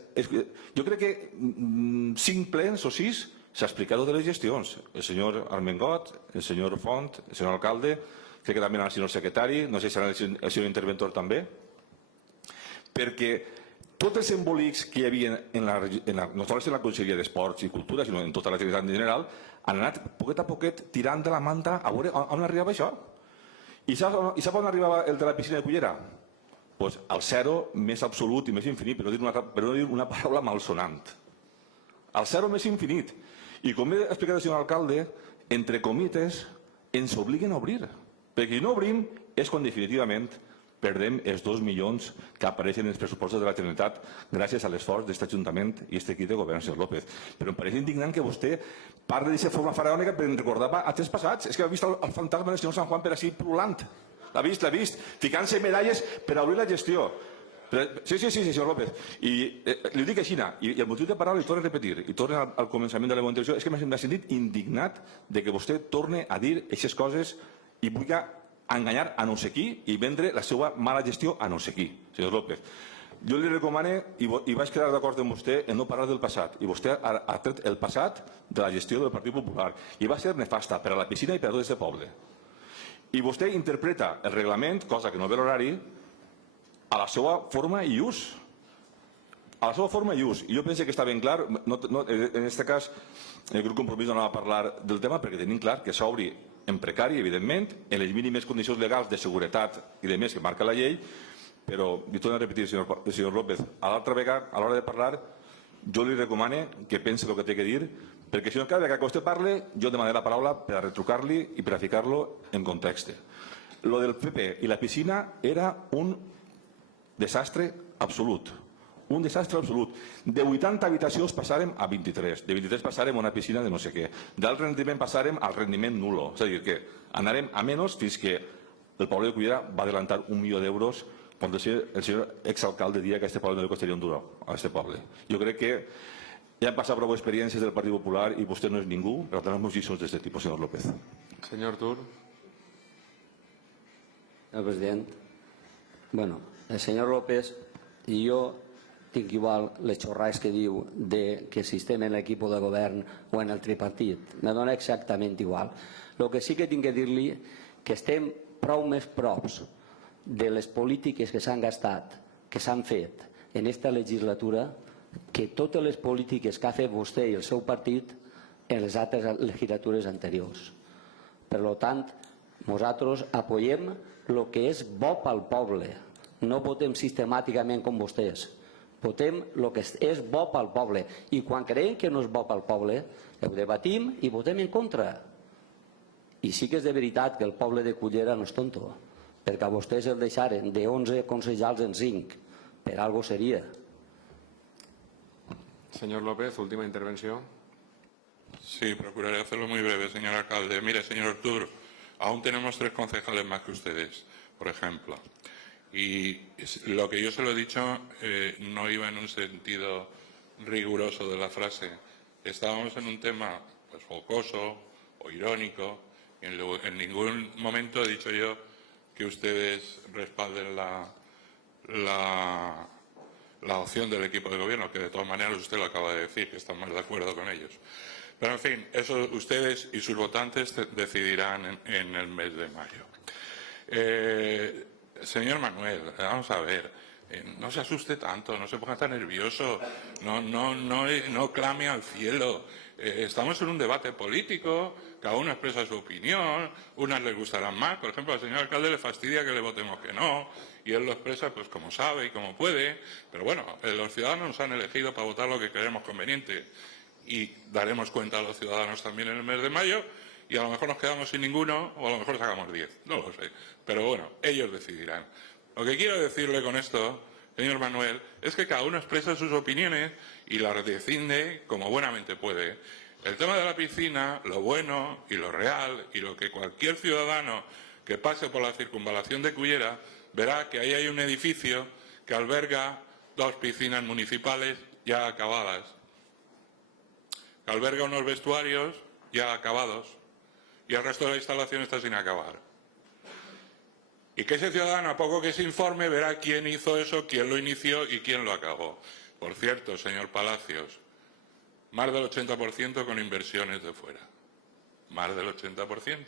Jo crec que 5 plens o 6 s'ha explicat de les gestions. El senyor Armengot, el senyor Font, el senyor alcalde, crec que també el senyor secretari, no sé si serà el senyor interventor també, perquè tots els embolics que hi havia no només en la Conselleria d'Esports i Cultura, sinó en tota la Generalitat en general, han anat poquet a poquet tirant de la manta a veure on arribava això. I sap on arribava el de la piscina de Cullera? Doncs al zero més absolut i més infinit, per no dir una paraula malsonant. Al zero més infinit. I com he explicat el senyor alcalde, entre comites, ens obliguen a obrir. Perquè si no obrim és quan definitivament perdem els 2 milions que apareixen en els pressupostos de la Generalitat gràcies a l'esforç d'aquest Ajuntament i aquest equip de govern, senyor López. Però em pareix indignant que vostè parli d'aquesta forma faraònica perquè em recordava anys passats. És que ha vist el fantasma del senyor San Juan per així prulant. L'ha vist, ficant-se medalles per obrir la gestió. Sí, senyor López. I li dic així, i el motiu de paraula li torno a repetir, i torno al començament de la meva intervenció, és que m'ha sentit indignat de que vostè torne a dir aquestes coses i vulgui enganyar a no sé qui i vendre la seva mala gestió a no sé qui, senyor López. Jo li recomano, i vaig quedar d'acord amb vostè, en no parlar del passat. I vostè ha tret el passat de la gestió del Partit Popular. I va ser nefasta per a la piscina i per a tot aquest poble. I vostè interpreta el reglament, cosa que no ve l'horari, a la seva forma i ús. A la seva forma i ús. I jo penso que està ben clar, en aquest cas, el grup Compromís no anava a parlar del tema perquè tenim clar que s'obri en precari, evidentment, en les mínimes condicions legals de seguretat i de més que marca la llei, però, li torno a repetir, senyor López, a l'altra vegada, a l'hora de parlar, jo li recomano que pense el que té que dir, perquè si no, cada vegada que vostè parle, jo demanaré la paraula per a retrucar-li i per a ficar-lo en context. Lo del PP i la piscina era un desastre absolut. Un desastre absolut. De 80 habitacions passàrem a 23. De 23 passàrem a una piscina de no sé què. D'alt rendiment passàrem al rendiment nulo. És a dir, que anarem a menys fins que el poble de Cullera va adelantar 1 milió d'euros quan el senyor exalcalde dia que a este poble no li costaria un duro, a este poble. Jo crec que ja han passat prou experiències del Partit Popular i vostè no és ningú per donar-nos lliçons d'aquest tipus, senyor López. Senyor Tur. Senyor president, bueno, el senyor López i jo tinc igual les xorrades que diu que si estem en l'equip de govern o en el tripartit. Me dona exactament igual. El que sí que tinc que dir-li que estem prou més props de les polítiques que s'han gastat, que s'han fet en aquesta legislatura, que totes les polítiques que ha fet vostè i el seu partit en les altres legislatures anteriors. Per tant, nosaltres apoyem el que és bo pel poble. No votem sistemàticament com vostès. Votem el que és bo pel poble. I quan creiem que no és bo pel poble, ho debatim i votem en contra. I sí que és de veritat que el poble de Cullera no és tonto, perquè a vostès el deixaren de 11 consellals en 5. Per algo seria. Señor López, última intervención. Sí, procuraré hacerlo muy breve, señor alcalde. Mire, señor Artur, aún tenemos 3 concejales más que ustedes, por ejemplo. Y lo que yo se lo he dicho no iba en un sentido riguroso de la frase. Estábamos en un tema pues jocoso o irónico. En ningún momento he dicho yo que ustedes respalden la opción del equipo de gobierno, que de todas maneras usted lo acaba de decir, que están más de acuerdo con ellos. Pero, en fin, eso ustedes y sus votantes decidirán en el mes de mayo. Señor Manuel, vamos a ver, No se asuste tanto, no se ponga tan nervioso, no clame al cielo. Estamos en un debate político, cada uno expresa su opinión, unas les gustarán más. Por ejemplo, al señor alcalde le fastidia que le votemos que no, y él lo expresa pues como sabe y como puede. Pero bueno, los ciudadanos nos han elegido para votar lo que creemos conveniente, y daremos cuenta a los ciudadanos también en el mes de mayo, y a lo mejor nos quedamos sin ninguno, o a lo mejor sacamos 10, no lo sé. Pero bueno, ellos decidirán. Lo que quiero decirle con esto, señor Manuel, es que cada uno expresa sus opiniones y las defiende como buenamente puede. El tema de la piscina, lo bueno y lo real, y lo que cualquier ciudadano que pase por la circunvalación de Cullera verá que ahí hay un edificio que alberga 2 piscinas municipales ya acabadas, que alberga unos vestuarios ya acabados, y el resto de la instalación está sin acabar. Y que ese ciudadano, a poco que se informe, verá quién hizo eso, quién lo inició y quién lo acabó. Por cierto, señor Palacios, más del 80% con inversiones de fuera. Más del 80%.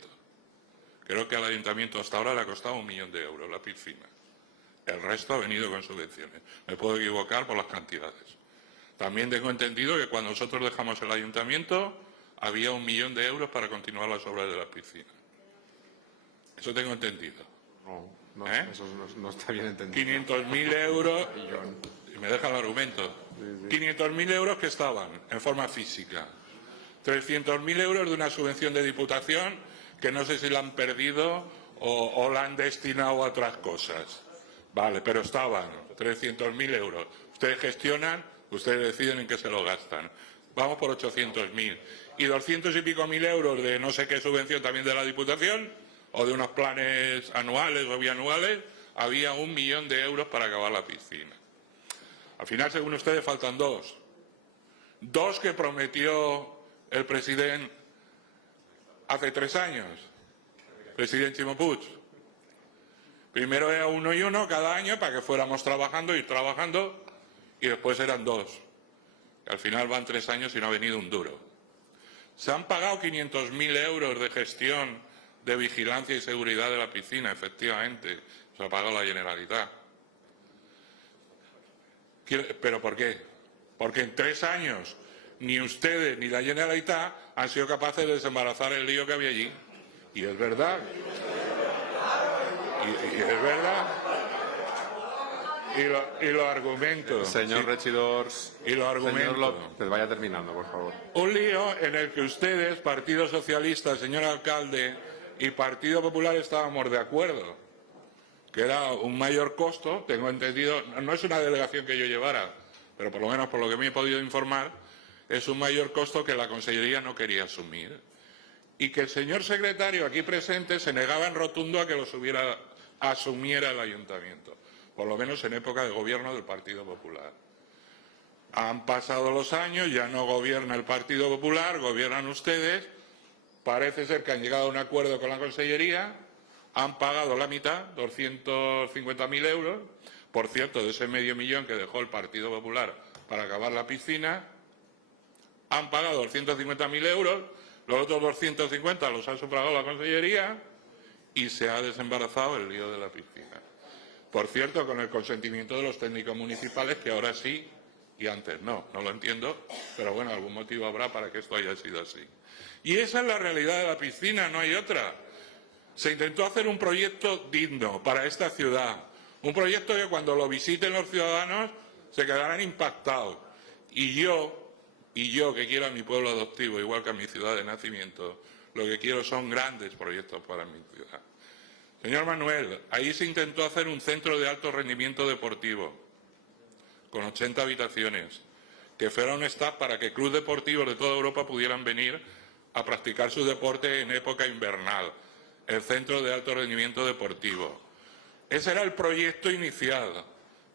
Creo que al ayuntamiento hasta ahora le ha costado 1 millón de euros la piscina. El resto ha venido con subvenciones. Me puedo equivocar por las cantidades. También tengo entendido que cuando nosotros dejamos el ayuntamiento había 1 millón de euros para continuar las obras de la piscina. Eso tengo entendido. Eso no está bien entendido. 500.000 euros, y me deja el argumento, 500.000 euros que estaban en forma física, 300.000 euros de una subvención de Diputación que no sé si la han perdido o la han destinado a otras cosas. Vale, pero estaban 300.000 euros. Ustedes gestionan, ustedes deciden en qué se lo gastan. Vamos por 800.000. Y 200 y pico mil euros de no sé qué subvención también de la Diputación, o de unos planes anuales o bianuales, había 1 millón de euros para acabar la piscina. Al final, según ustedes, faltan 2. 2 que prometió el presidente hace 3 años, presidente Ximo Puig. Primero era 1 y 1 cada año para que fuéramos trabajando, ir trabajando, y después eran 2. Y al final van 3 años y no ha venido un duro. Se han pagado 500.000 euros de gestión de vigilancia y seguridad de la piscina, efectivamente, se ha pagado la Generalitat. ¿Pero por qué? Porque en 3 años ni ustedes ni la Generalitat han sido capaces de desembarazar el lío que había allí. Y es verdad. Y es verdad. Y los argumentos. Señor regidor, Y los argumentos. señor López, vaya terminando, por favor. Un lío en el que ustedes, Partido Socialista, señor alcalde, y Partido Popular estábamos de acuerdo, que era un mayor costo, tengo entendido, no es una delegación que yo llevara, pero por lo menos por lo que me he podido informar, es un mayor costo que la Consellería no quería asumir. Y que el señor secretario aquí presente se negaba en rotundo a que asumiera el ayuntamiento, por lo menos en época de gobierno del Partido Popular. Han pasado los años, ya no gobierna el Partido Popular, gobiernan ustedes. Parece ser que han llegado a un acuerdo con la Consellería, han pagado la mitad, 250.000 euros, por cierto, de ese medio millón que dejó el Partido Popular para acabar la piscina, han pagado 250.000 euros, los otros 250 los ha sufragado la Consellería y se ha desembarazado el lío de la piscina. Por cierto, con el consentimiento de los técnicos municipales, que ahora sí y antes no lo entiendo, pero bueno, algún motivo habrá para que esto haya sido así. Y esa es la realidad de la piscina, no hay otra. Se intentó hacer un proyecto digno para esta ciudad, un proyecto que cuando lo visiten los ciudadanos se quedarán impactados. Y yo que quiero a mi pueblo adoptivo, igual que a mi ciudad de nacimiento, lo que quiero son grandes proyectos para mi ciudad. Señor Manuel, ahí se intentó hacer un centro de alto rendimiento deportivo, con 80 habitaciones, que fuera un staff para que clubes deportivos de toda Europa pudieran venir a practicar su deporte en época invernal, el centro de alto rendimiento deportivo. Ese era el proyecto inicial.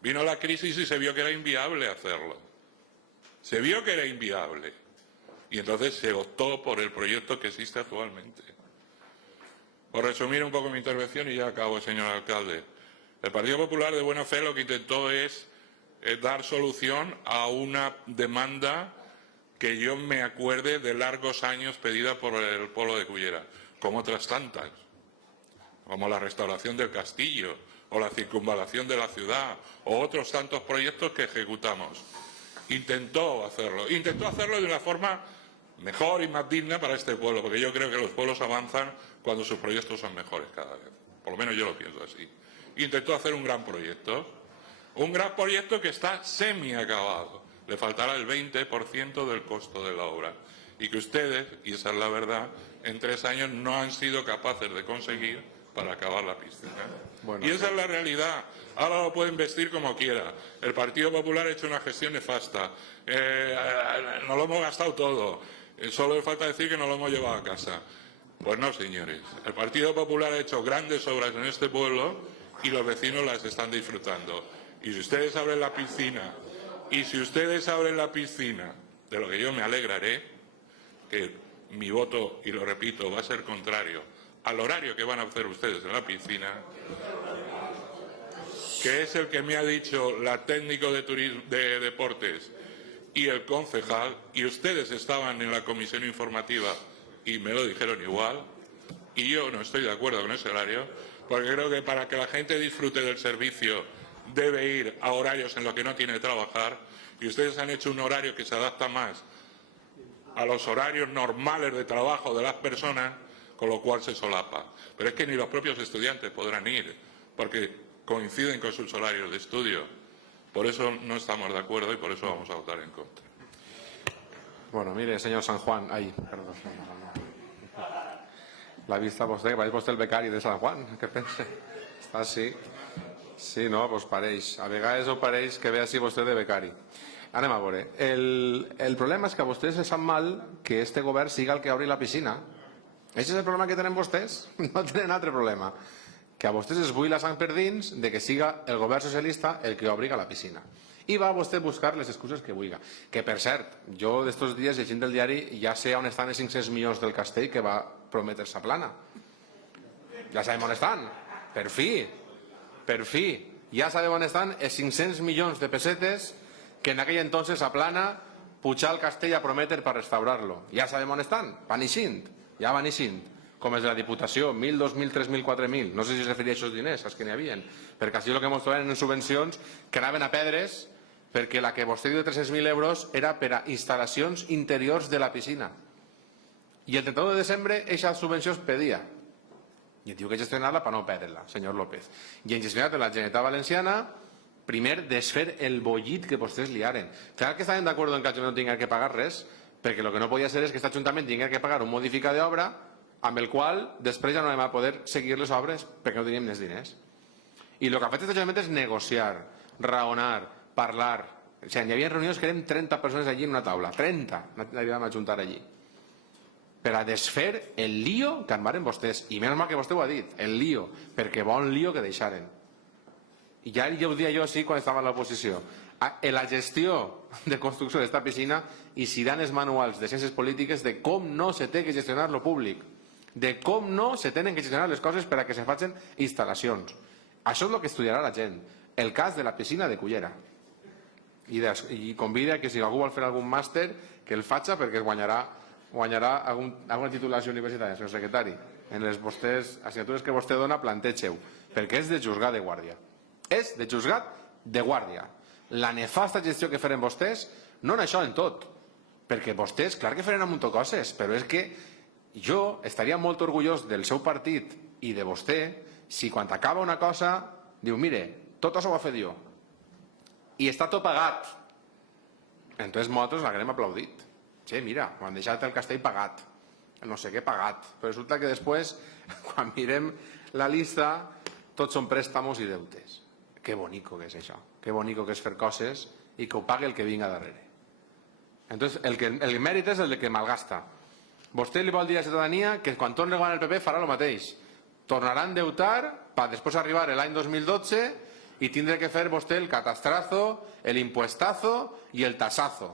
Vino la crisis y se vio que era inviable hacerlo. Se vio que era inviable. Y entonces se optó por el proyecto que existe actualmente. Por resumir un poco mi intervención y ya acabo, señor alcalde. El Partido Popular de buena fe lo que intentó es dar solución a una demanda que yo me acuerde de largos años pedida por el pueblo de Cullera, como otras tantas, como la restauración del castillo o la circunvalación de la ciudad, o otros tantos proyectos que ejecutamos. Intentó hacerlo de una forma mejor y más digna para este pueblo, porque yo creo que los pueblos avanzan cuando sus proyectos son mejores cada vez. Por lo menos yo lo pienso así. Intentó hacer un gran proyecto que está semi-acabado. Le faltará el 20% del costo de la obra. Y que ustedes, y esa es la verdad, en 3 años no han sido capaces de conseguir para acabar la piscina. Bueno, y esa es la realidad. Ahora lo pueden vestir como quiera. El Partido Popular ha hecho una gestión nefasta. Nos lo hemos gastado todo. Solo le falta decir que nos lo hemos llevado a casa. Pues no, señores. El Partido Popular ha hecho grandes obras en este pueblo y los vecinos las están disfrutando. Y si ustedes abren la piscina, de lo que yo me alegraré, que mi voto, y lo repito, va a ser contrario al horario que van a hacer ustedes en la piscina, que es el que me ha dicho la técnico de deportes y el concejal, y ustedes estaban en la comisión informativa y me lo dijeron igual, y yo no estoy de acuerdo con ese horario, porque creo que para que la gente disfrute del servicio debe ir a horarios en los que no tiene que trabajar, y ustedes han hecho un horario que se adapta más a los horarios normales de trabajo de las personas, con lo cual se solapa. Pero es que ni los propios estudiantes podrán ir, porque coinciden con sus horarios de estudio. Por eso no estamos de acuerdo y por eso vamos a votar en contra. Bueno, mire, señor San Juan, perdón. L'ha vista vostè, pareix vostè el becari de Sant Juan, què pensa? Està així. Sí, no, doncs pareix. A vegades ho pareix que ve així vostè de becari. Anem a veure. El problema és que a vostès els sap mal que este govern siga el que obri la piscina. Aquest és el problema que tenen vostès. No tenen altre problema. Que a vostès es bull la sang per dins de que siga el govern socialista el que obriga la piscina. I va vostè buscar les excuses que vulgui. Que, per cert, jo d'estos dies, llegint el diari, ja sé on estan els 500 milions del Castell que va prometre-se a Plana. Ja sabem on estan. Per fi. Ja sabem on estan els 500 milions de pessetes que en aquell entonces a Plana pujar al Castell a prometre per restaurar-lo. Ja sabem on estan. Van eixint. Ja van eixint. Com els de la Diputació, 1.000, 2.000, 3.000, 4.000. No sé si es referia a aquests diners, als que n'hi havia. Perquè així el que ens trobaven en subvencions que anaven a pedres, perquè la que vostè diu de 300.000 euros era per a instal·lacions interiors de la piscina. I el 31 de desembre aquesta subvenció es pedia. I diu que gestionar-la per no perdre-la, senyor López. I en gestionar de la Generalitat Valenciana, primer desfer el bollit que vostès liaren. Clar que estaven d'acord en que l'Ajuntament no tingués que pagar res, perquè el que no podia ser és que aquest Ajuntament tingués que pagar un modificat d'obra amb el qual després ja no vam poder seguir les obres perquè no teníem més diners. I el que ha fet aquest Ajuntament és negociar, raonar, parlar. O sigui, hi havia reunions que érem 30 persones allí en una taula. 30 vam ajuntar allí. Per a desfer el lío que armaren vostès. I menys mal que vostè ho ha dit, el lío. Perquè bon lío que deixaren. I ja ho dia jo així quan estava en l'oposició. En la gestió de construcció d'esta piscina hi seran els manuals de ciències polítiques de com no se té que gestionar lo públic. De com no se tenen que gestionar les coses per a que se facin instal·lacions. Això és el que estudiarà la gent. El cas de la piscina de Cullera. I convida que si algú vol fer algun màster que el faci perquè guanyarà alguna titulació universitària, senyor secretari. En les assignatures que vostè dona, planteixeu, perquè és de juzgat de guàrdia. És de juzgat de guàrdia. La nefasta gestió que feren vostès, no en això en tot, perquè vostès, clar que feren un munt de coses, però és que jo estaria molt orgullós del seu partit i de vostè si quan acaba una cosa diu, mire, tot això ho ha fet jo i està tot pagat. Entonces nosaltres l'haguem aplaudit. Sí, mira, ho han deixat el Castell pagat, no sé què pagat, però resulta que després, quan mirem la llista, tots són préstamos i deutes. Que bonico que és això, que bonico que és fer coses i que ho pagui el que vinga darrere. Entonces, el mèrit és el que malgasta. Vostè li vol dir a la ciutadania que quan torni a guanyar el PP farà el mateix. Tornarà a endeutar per després arribar l'any 2012 i tindrà que fer vostè el catastrazo, el impuestazo i el tasazo.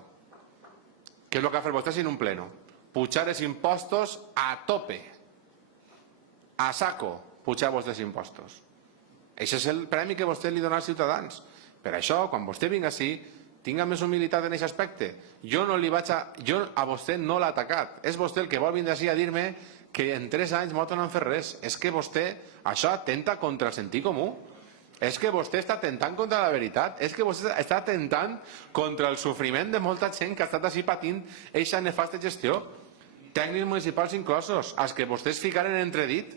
Què és el que ha fet vostè sin un pleno? Pujar els impostos a tope. A saco, pujar vostès impostos. Això és el premi que vostè li dona als ciutadans. Per això, quan vostè vingui així, tinga més humilitat en aquest aspecte. Jo a vostè no l'ha atacat. És vostè el que vol vindre així a dir-me que en 3 anys nosaltres no hem fet res. És que vostè, això atenta contra el sentit comú. És que vostè està atemptant contra la veritat. És que vostè està atemptant contra el sofriment de molta gent que ha estat així patint eixa nefasta gestió. Tècnics municipals inclosos, els que vostès ficaren en entredit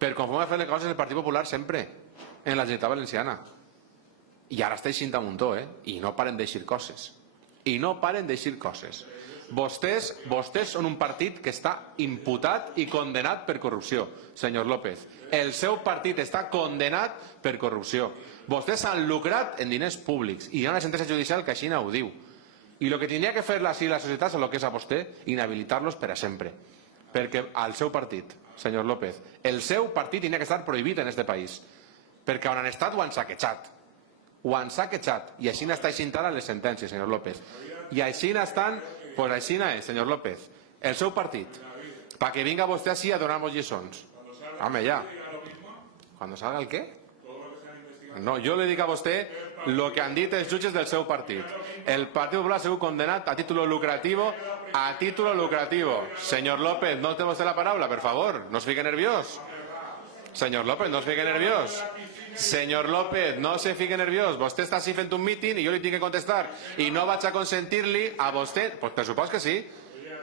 per com va fer les coses el Partit Popular sempre en la Generalitat Valenciana. I ara està eixint a muntó, i no paren d'eixir coses. I no paren d'eixir coses. Vostès són un partit que està imputat i condenat per corrupció, senyor López. El seu partit està condenat per corrupció. Vostès s'han lucrat en diners públics i hi ha una sentència judicial que així ho diu. I el que tindria que fer la societat és el que és a vostè, inhabilitar-los per a sempre. Perquè al seu partit, senyor López, el seu partit tindria que estar prohibit en aquest país. Perquè on han estat ho han saquejat. Ho han saquejat. I així està aixint ara les sentències, senyor López. I així estan... Pues així és, senyor López. El seu partit. Para que venga vostè així a donar-nos lliçons. Home, ja. ¿Cuando salga el qué? No, yo le digo a vostè lo que han dit els jutges del seu partit. El Partit Popular ha sigut condenat a título lucrativo. A título lucrativo. Señor López, no té vostè la paraula, per favor. No es fique nerviós. Señor López, no es fique nerviós. Señor López, no se fique nerviós. Vostè està així fent un míting i jo li tinc que contestar. I no vaig a consentir-li a vostè... Pues per supost que sí.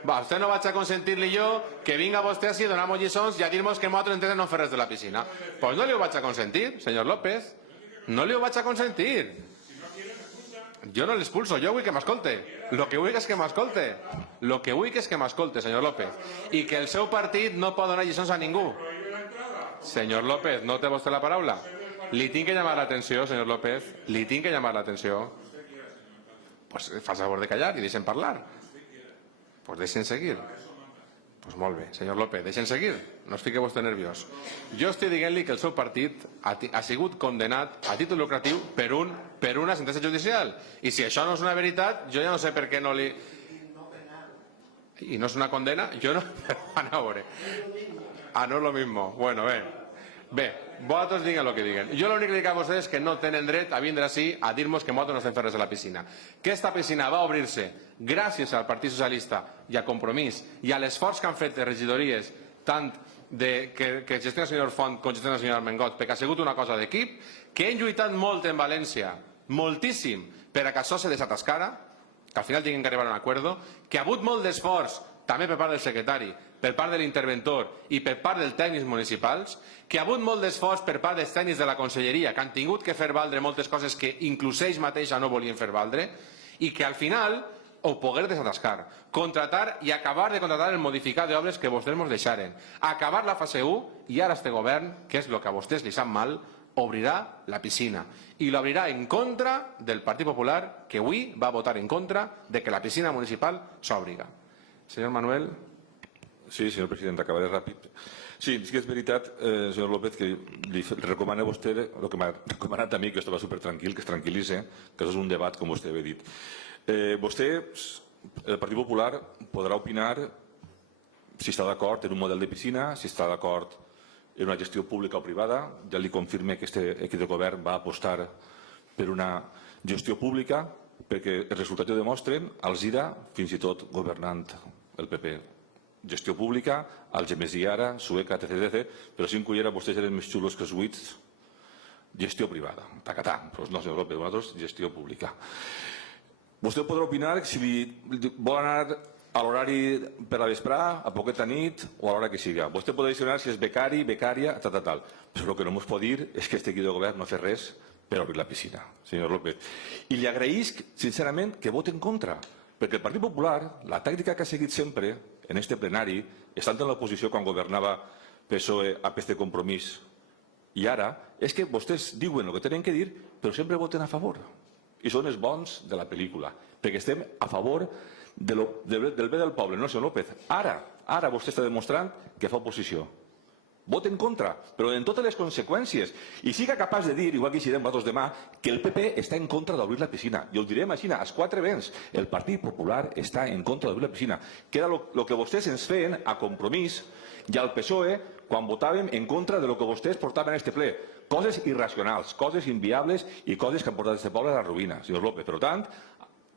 Vostè no vaig a consentir-li jo que vinga vostè així a donar-nos lliçons i a dir-nos que nosaltres entenem no fer res de la piscina. Pues no li ho vaig a consentir, senyor López. No li ho vaig a consentir. Jo no l'expulso, jo vull que m'escolte. Lo que vull és que m'escolte. Lo que vull és que m'escolte, senyor López. I que el seu partit no pot donar lliçons a ningú. Senyor López, no té vostè la paraula? Li tinc que llamar l'atenció, senyor López. Li tinc que llamar l'atenció. Pues fa favor de callar i deixen parlar. Pues deixen seguir. Pues molt bé, senyor López, deixen seguir. No es fique vostè nerviós. Jo estic dient-li que el seu partit ha sigut condenat a títol lucratiu per una sentència judicial. I si això no és una veritat, jo ja no sé per què no li... I no és una condena? Jo no... A veure. Ah, no és lo mismo. Bueno, bé, vosaltres diguen el que diguen. Jo l'únic que dic a vostès és que no tenen dret a vindre així a dir-nos que nosaltres no estem fent res a la piscina. Que esta piscina va obrir-se gràcies al Partit Socialista i a Compromís i a l'esforç que han fet de regidories tant que gestiona el senyor Font com gestiona el senyor Armengot, perquè ha sigut una cosa d'equip, que hem lluitat molt en València, moltíssim, per a que això se desatascara, que al final tinguin que arribar a un acuerdo, que ha hagut molt d'esforç també per part del secretari, per part de l'interventor i per part dels tècnics municipals, que ha hagut molt d'esforç per part dels tècnics de la conselleria, que han tingut que fer valdre moltes coses que inclús ells mateixa no volien fer valdre, i que al final ho poguer desatascar, contratar i acabar de contratar el modificat d'obres que vostès ens deixaren, acabar la fase 1 i ara este govern, que és el que a vostès li sap mal, obrirà la piscina i l'obrirà en contra del Partit Popular, que avui va votar en contra de que la piscina municipal s'obriga. Senyor Manuel. Sí, senyor president, acabaré ràpid. Sí, és que és veritat, senyor López, que li recomano a vostè el que m'ha recomanat a mi, que estava supertranquil, que es tranquil·litze, que això és un debat, com vostè havia dit. Vostè, el Partit Popular, podrà opinar si està d'acord en un model de piscina, si està d'acord en una gestió pública o privada. Ja li confirme que aquest equip de govern va apostar per una gestió pública perquè els resultats ho demostren, Alzira, fins i tot governant el PP. Gestió pública, Algemesí ara, Sueca, etc. Però si en Cullera vostès eren més xulos que els buits, gestió privada. Tacatà, però no, senyor López, nosaltres gestió pública. Vostè podrà opinar si vol anar a l'horari per la vesprà, a poqueta nit o a l'hora que siga. Vostè podrà decidir si és becari, becària, tal. Però el que no ens pot dir és que este equip de govern no ha fet res per obrir la piscina, senyor López. I li agraïsc, sincerament, que voti en contra, perquè el Partit Popular, la tàctica que ha seguit sempre en este plenari, estant en l'oposició quan governava PSOE, APC, Compromís, i ara, és que vostès diuen el que tenen que dir, però sempre voten a favor. I són els bons de la pel·lícula, perquè estem a favor del bé del poble, no, senyor López? Ara vostè està demostrant que fa oposició. Vot en contra, però en totes les conseqüències. I siga capaç de dir, igual que hi vosaltres demà, que el PP està en contra d'obrir la piscina. I ho direm així, als 4 vents. El Partit Popular està en contra d'obrir la piscina. Que era el que vostès ens feien a Compromís i al PSOE quan votàvem en contra de lo que vostès portaven a este ple. Coses irracionals, coses inviables i coses que han portat este poble a la ruïna, senyor López. Per tant,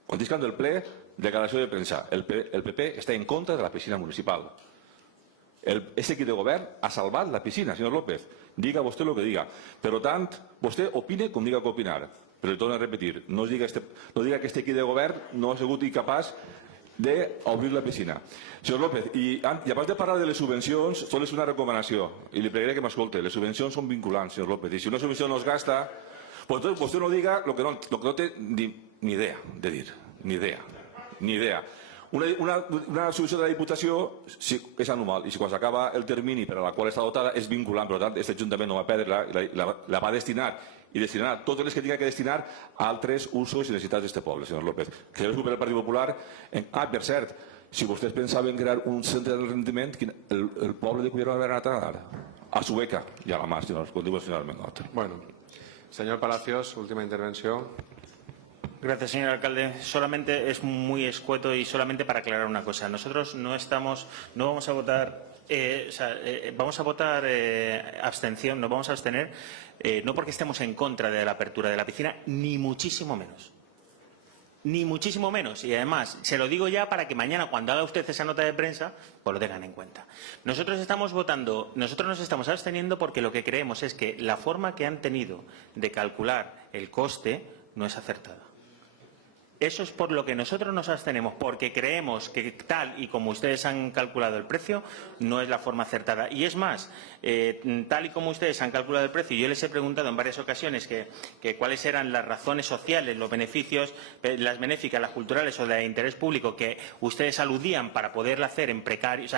quan discan del ple, declaració de premsa. El PP està en contra de la piscina municipal. Ese equip de govern ha salvat la piscina, senyor López. Diga vostè el que diga. Per tant, vostè opine com diga que opinar. Però li torno a repetir, no diga que este equip de govern no ha sigut incapaç d'obrir la piscina. Senyor López, i abans de parlar de les subvencions, sols una recomanació, i li pregaré que m'escolte. Les subvencions són vinculants, senyor López, i si una subvenció no es gasta, pues vostè no diga el que no té ni idea de dir. Ni idea. Una subvenció de la Diputació és anual, i si quan s'acaba el termini per a la qual està dotada és vinculant. Per tant, aquest Ajuntament no va perdre, la va destinar i destinarà totes les que tinga que destinar a altres usos i necessitats d'aquest poble, senyor López. Que el grup del Partit Popular... per cert, si vostès pensaven crear un centre de rendiment, el poble de Cullera va anat a dar a Sueca i a la mar, com diu el senyor Armengol. Bueno, señor Palacios, última intervención. Gracias, señor alcalde. Solamente es muy escueto y solamente para aclarar una cosa. Nosotros no vamos a votar, vamos a votar abstención, nos vamos a abstener, no porque estemos en contra de la apertura de la piscina, ni muchísimo menos. Ni muchísimo menos. Y además, se lo digo ya para que mañana, cuando haga usted esa nota de prensa, pues lo tengan en cuenta. Nosotros estamos votando, nosotros nos estamos absteniendo porque lo que creemos es que la forma que han tenido de calcular el coste no es acertada. Eso es por lo que nosotros nos abstenemos, porque creemos que tal y como ustedes han calculado el precio, no es la forma acertada. Y es más, tal y como ustedes han calculado el precio, yo les he preguntado en varias ocasiones que cuáles eran las razones sociales, los beneficios, las benéficas, las culturales o de interés público que ustedes aludían para poderla hacer en precario,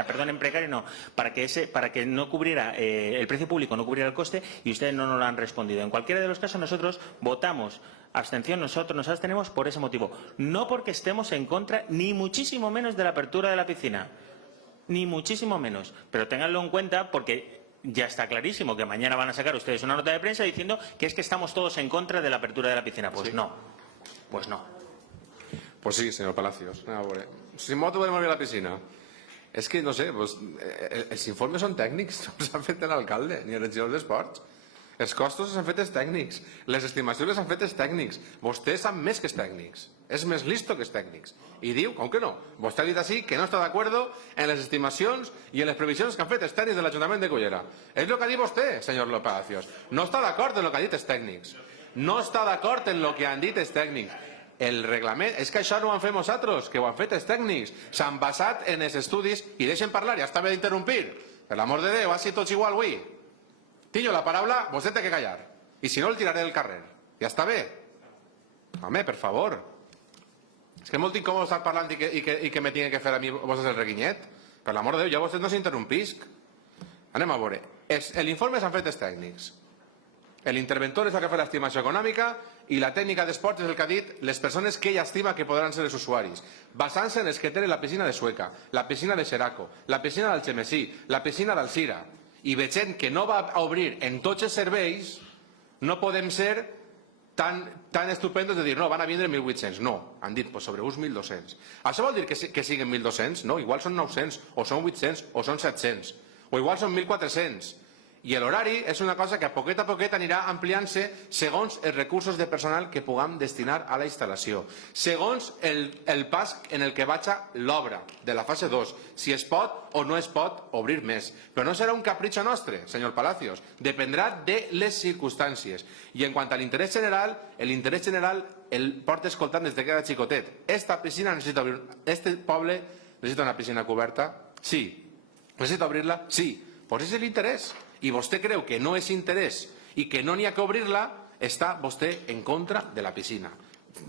para que no cubriera el precio público, no cubriera el coste, y ustedes no nos lo han respondido. En cualquiera de los casos nosotros votamos abstención, nosotros nos abstenemos por ese motivo. No porque estemos en contra, ni muchísimo menos de la apertura de la piscina. Ni muchísimo menos. Pero ténganlo en cuenta porque ya está clarísimo que mañana van a sacar ustedes una nota de prensa diciendo que es que estamos todos en contra de la apertura de la piscina. Pues sí. No. Pues no. Pues sí, señor Palacios. Si moto podem obrir la piscina. És que, no sé, pues, els informes són tècnics, no s'han fet l'alcalde ni els regidors d'esports. Els costos s'han fet els tècnics, les estimacions les han fet els tècnics. Vostè sap més que els tècnics, és més listo que els tècnics. I diu, com que no? Vostè ha dit així que no està d'acord en les estimacions i en les previsions que han fet els tècnics de l'Ajuntament de Cullera. És el que ha dit vostè, senyor Palacios. No està d'acord en el que han dit els tècnics. No està d'acord en el que han dit els tècnics. El reglament, és que això no ho han fet nosaltres, que ho han fet els tècnics. S'han basat en els estudis i deixen parlar, ja està bé d'interrompir. Per l'amor de Déu, així tots igual avui. Tinc la paraula, vostè té que callar. I si no, el tiraré del carrer. Ja està bé. Home, per favor. És que és molt incòmode estar parlant i que me tingui que fer a mi vostès el reguinyet. Per l'amor de Déu, ja vostès no s'interrompisc. Anem a veure. L'informe s'han fet els tècnics. L'interventor és el que fa l'estimació econòmica i la tècnica d'esports és el que ha dit les persones que ell estima que podran ser els usuaris, basant-se en els que tenen la piscina de Sueca, la piscina de Xeraco, la piscina del Xemesí, la piscina d'Alcira. I veient que no va obrir en tots els serveis, no podem ser tan estupendos de dir, no, van a vindre 1.800. No, han dit, pues sobre uns 1.200. Això vol dir que siguin 1.200? No, igual són 900, o són 800, o són 700, o igual són 1.400. I l'horari és una cosa que a poquet anirà ampliant-se segons els recursos de personal que puguem destinar a la instal·lació. Segons el pas en el que vaig l'obra de la fase 2, si es pot o no es pot obrir més. Però no serà un capritxo nostre, senyor Palacios. Dependrà de les circumstàncies. I en quant a l'interès general, l'interès general el porta escoltant des que era xicotet. Esta piscina necessita obrir... Este poble necessita una piscina coberta? Sí. Necessita obrir-la? Sí. Pues és l'interès. I vostè creu que no és interès i que no n'hi ha que obrir-la, està vostè en contra de la piscina.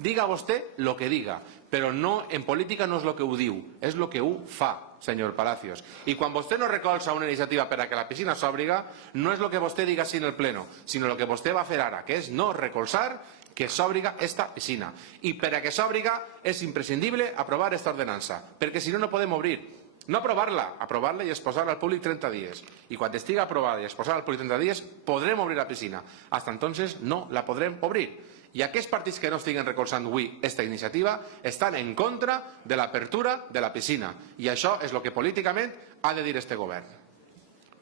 Diga vostè el que diga, però no, en política no és el que ho diu, és el que ho fa, senyor Palacios. I quan vostè no recolza una iniciativa per a que la piscina s'obriga, no és el que vostè diga així en el pleno, sinó el que vostè va fer ara, que és no recolzar que s'obriga esta piscina. I per a que s'obriga és imprescindible aprovar esta ordenança, perquè si no, no podem obrir. No aprovar-la i exposar-la al públic 30 dies. I quan estigui aprovada i exposada al públic 30 dies, podrem obrir la piscina. Hasta entonces no la podrem obrir. I aquests partits que no estiguen recolzant avui aquesta iniciativa estan en contra de l'apertura de la piscina. I això és el que políticament ha de dir este govern.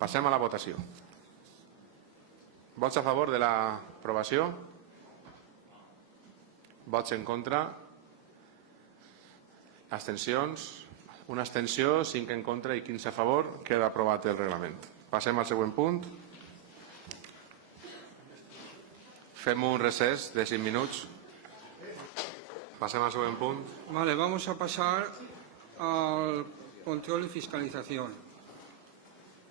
Passem a la votació. Vots a favor de l'aprovació? Vots en contra? Abstencions? Una abstenció, 5 en contra i 15 a favor. Queda aprovat el reglament. Passem al següent punt. Fem un recés de 5 minuts. Passem al següent punt. Vale, vamos a pasar al control y fiscalización.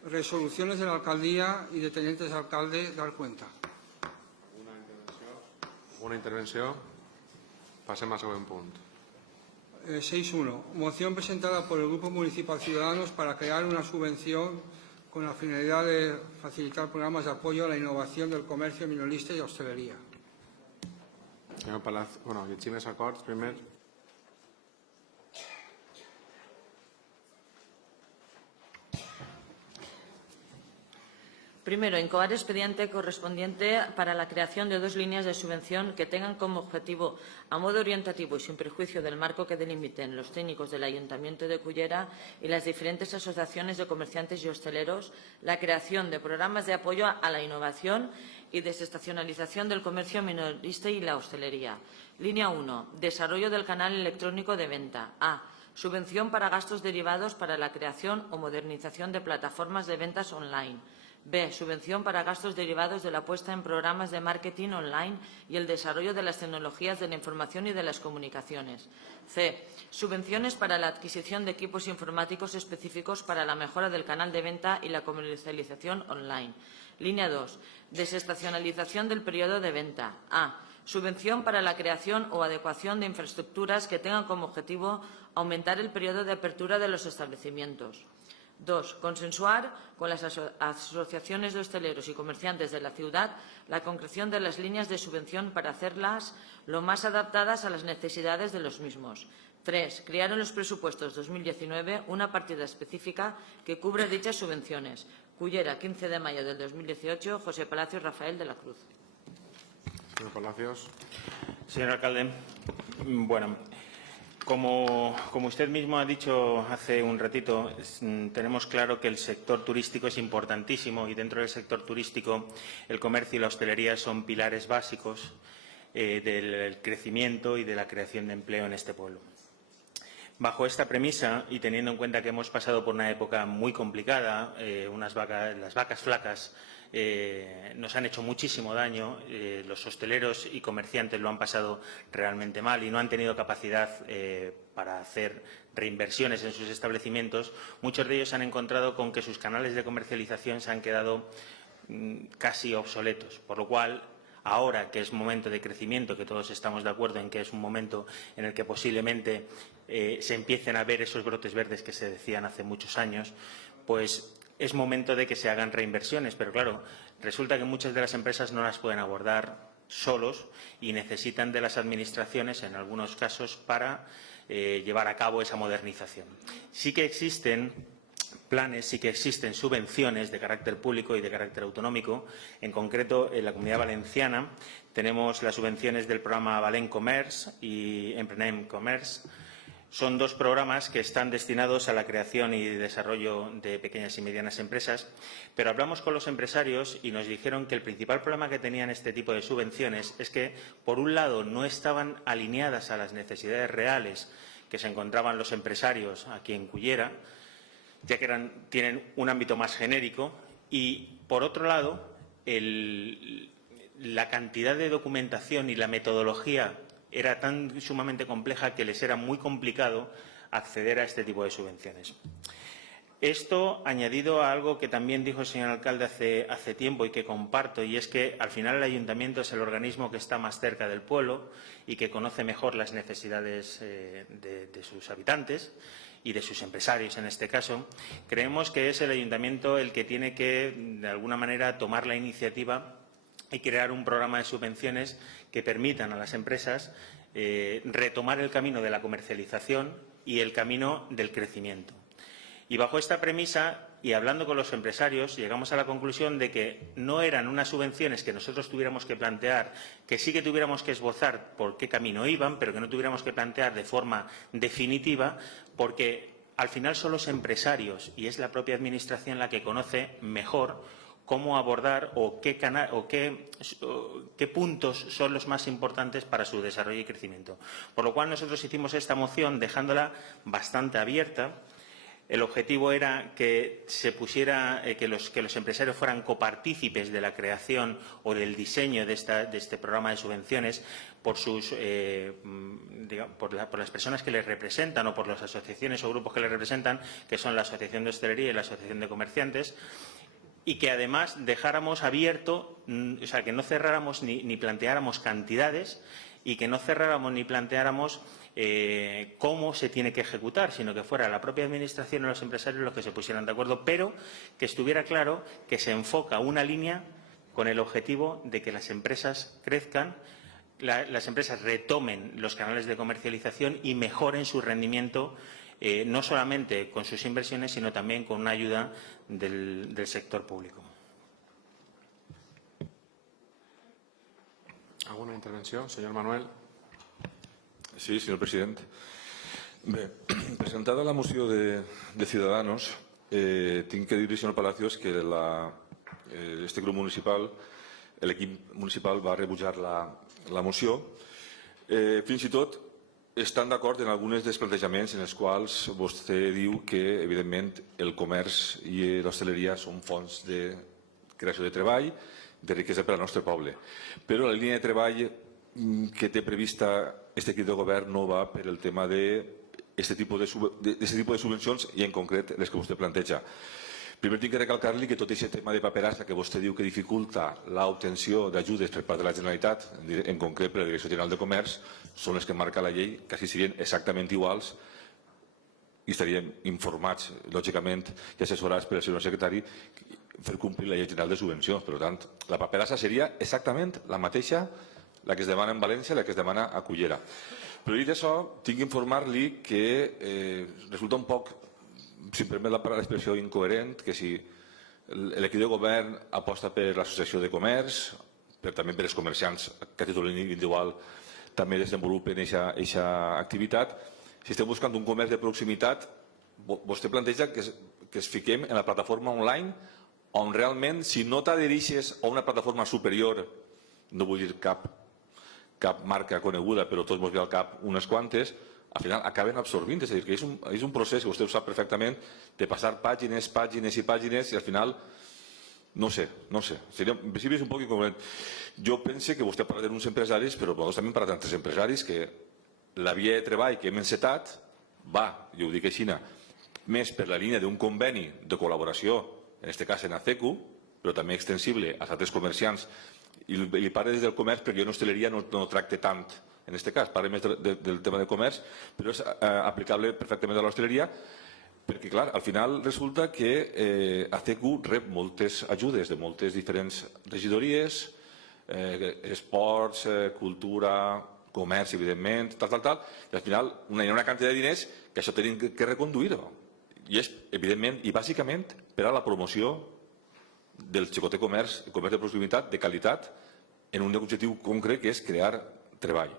Resoluciones de la alcaldía y de tenientes de alcalde dar cuenta. Una intervenció. Passem al següent punt. 6.1. Moción presentada por el Grupo Municipal Ciudadanos para crear una subvención con la finalidad de facilitar programas de apoyo a la innovación del comercio minorista y hostelería. Senyor Palacio, bueno, llegim els acords primer. Primero, incoar expediente correspondiente para la creación de 2 líneas de subvención que tengan como objetivo, a modo orientativo y sin perjuicio del marco que delimiten los técnicos del Ayuntamiento de Cullera y las diferentes asociaciones de comerciantes y hosteleros, la creación de programas de apoyo a la innovación y desestacionalización del comercio minorista y la hostelería. Línea 1. Desarrollo del canal electrónico de venta. A. Subvención para gastos derivados para la creación o modernización de plataformas de ventas online. B. Subvención para gastos derivados de la puesta en programas de marketing online y el desarrollo de las tecnologías de la información y de las comunicaciones. C. Subvenciones para la adquisición de equipos informáticos específicos para la mejora del canal de venta y la comercialización online. Línea 2. Desestacionalización del periodo de venta. A. Subvención para la creación o adecuación de infraestructuras que tengan como objetivo aumentar el periodo de apertura de los establecimientos. 2. Consensuar con las asociaciones de hosteleros y comerciantes de la ciudad la concreción de las líneas de subvención para hacerlas lo más adaptadas a las necesidades de los mismos. 3. Crear en los presupuestos 2019 una partida específica que cubra dichas subvenciones. Cullera, 15 de mayo del 2018, José Palacios Rafael de la Cruz. Señor Palacios. Señor alcalde, bueno, como usted mismo ha dicho hace un ratito, tenemos claro que el sector turístico es importantísimo y dentro del sector turístico el comercio y la hostelería son pilares básicos del crecimiento y de la creación de empleo en este pueblo. Bajo esta premisa y teniendo en cuenta que hemos pasado por una época muy complicada, las vacas flacas nos han hecho muchísimo daño, los hosteleros y comerciantes lo han pasado realmente mal y no han tenido capacidad para hacer reinversiones en sus establecimientos. Muchos de ellos han encontrado con que sus canales de comercialización se han quedado casi obsoletos, por lo cual ahora que es momento de crecimiento, que todos estamos de acuerdo en que es un momento en el que posiblemente se empiecen a ver esos brotes verdes que se decían hace muchos años, pues es momento de que se hagan reinversiones. Pero claro, resulta que muchas de las empresas no las pueden abordar solos y necesitan de las administraciones, en algunos casos, para llevar a cabo esa modernización. Sí que existen planes, sí que existen subvenciones de carácter público y de carácter autonómico. En concreto, en la Comunidad Valenciana tenemos las subvenciones del programa Valent Commerce y Emprenem Commerce. Son 2 programas que están destinados a la creación y desarrollo de pequeñas y medianas empresas, pero hablamos con los empresarios y nos dijeron que el principal problema que tenían este tipo de subvenciones es que, por un lado, no estaban alineadas a las necesidades reales que se encontraban los empresarios aquí en Cullera, ya que tienen un ámbito más genérico, y, por otro lado, la cantidad de documentación y la metodología era tan sumamente compleja que les era muy complicado acceder a este tipo de subvenciones. Esto añadido a algo que también dijo el señor alcalde hace tiempo y que comparto, y es que al final el ayuntamiento es el organismo que está más cerca del pueblo y que conoce mejor las necesidades de sus habitantes y de sus empresarios en este caso. Creemos que es el ayuntamiento el que tiene que, de alguna manera, tomar la iniciativa y crear un programa de subvenciones que permitan a las empresas retomar el camino de la comercialización y el camino del crecimiento. Y bajo esta premisa, y hablando con los empresarios, llegamos a la conclusión de que no eran unas subvenciones que nosotros tuviéramos que plantear, que sí que tuviéramos que esbozar por qué camino iban, pero que no tuviéramos que plantear de forma definitiva, porque al final son los empresarios y es la propia Administración la que conoce mejor cómo abordar o qué puntos son los más importantes para su desarrollo y crecimiento. Por lo cual nosotros hicimos esta moción dejándola bastante abierta. El objetivo era que se pusiera, que los empresarios fueran copartícipes de la creación o del diseño de este programa de subvenciones por las personas que les representan o por las asociaciones o grupos que les representan, que son la Asociación de Hostelería y la Asociación de Comerciantes, y que además dejáramos abierto, o sea, que no cerráramos ni planteáramos cantidades y que no cerráramos ni planteáramos cómo se tiene que ejecutar, sino que fuera la propia Administración o los empresarios los que se pusieran de acuerdo, pero que estuviera claro que se enfoca una línea con el objetivo de que las empresas crezcan, las empresas retomen los canales de comercialización y mejoren su rendimiento, no solamente con sus inversiones, sino también con una ayuda del sector público. ¿Alguna intervención, señor Manuel? Sí, senyor president. Bé, presentada la moció de Ciudadanos, tinc que dir-li, senyor Palacios, que este grup municipal, l'equip municipal va rebutjar la moció. Fins i tot estan d'acord en alguns dels plantejaments en els quals vostè diu que, evidentment, el comerç i l'hostaleria són fonts de creació de treball, de riquesa per al nostre poble. Però la línia de treball que té prevista este equip de govern no va per el tema d'aquest tipus de subvencions i en concret les que vostè planteja. Primer tinc que recalcar-li que tot aquest tema de paperassa que vostè diu que dificulta l'obtenció d'ajudes per part de la Generalitat, en concret per la Direcció General de Comerç, són les que marca la llei, quasi serien exactament iguals i estaríem informats, lògicament, i assessorats per el senyor secretari fer complir la llei general de subvencions. Per tant, la paperassa seria exactament la mateixa, la que es demana en València i la que es demana a Cullera. Però dit això, tinc que informar-li que resulta un poc, si em permet l'expressió, incoherent, que si l'equip de govern aposta per l'associació de comerç, també per els comerciants que a títol individual també desenvolupen aquesta activitat, si estem buscant un comerç de proximitat, vostè planteja que es fiquem en la plataforma online on realment, si no t'adhereixes a una plataforma superior, no vull dir cap marca coneguda, però tots ens ve al cap unes quantes, al final acaben absorbint. És a dir, que és un procés que vostè ho sap perfectament, de passar pàgines, pàgines i pàgines, i al final, no sé. Seria, en principi és un poc incoherent. Jo pense que vostè parla d'uns empresaris, però nosaltres també parlem d'altres empresaris que la via de treball que hem encetat va, jo ho dic així, més per la línia d'un conveni de col·laboració, en aquest cas en ACECU, però també extensible als altres comerciants. I li parlo des del comerç perquè jo en hostaleria no tracte tant en aquest cas, parlo més del tema de comerç, però és aplicable perfectament a l'hostaleria perquè, clar, al final resulta que ACECU rep moltes ajudes de moltes diferents regidories, esports, cultura, comerç, evidentment, tal, i al final hi ha una quantitat de diners que això tenim que reconduir-ho. I és, evidentment, i bàsicament per a la promoció del xicoter comerç, el comerç de proximitat, de qualitat, en un objectiu concret que és crear treball.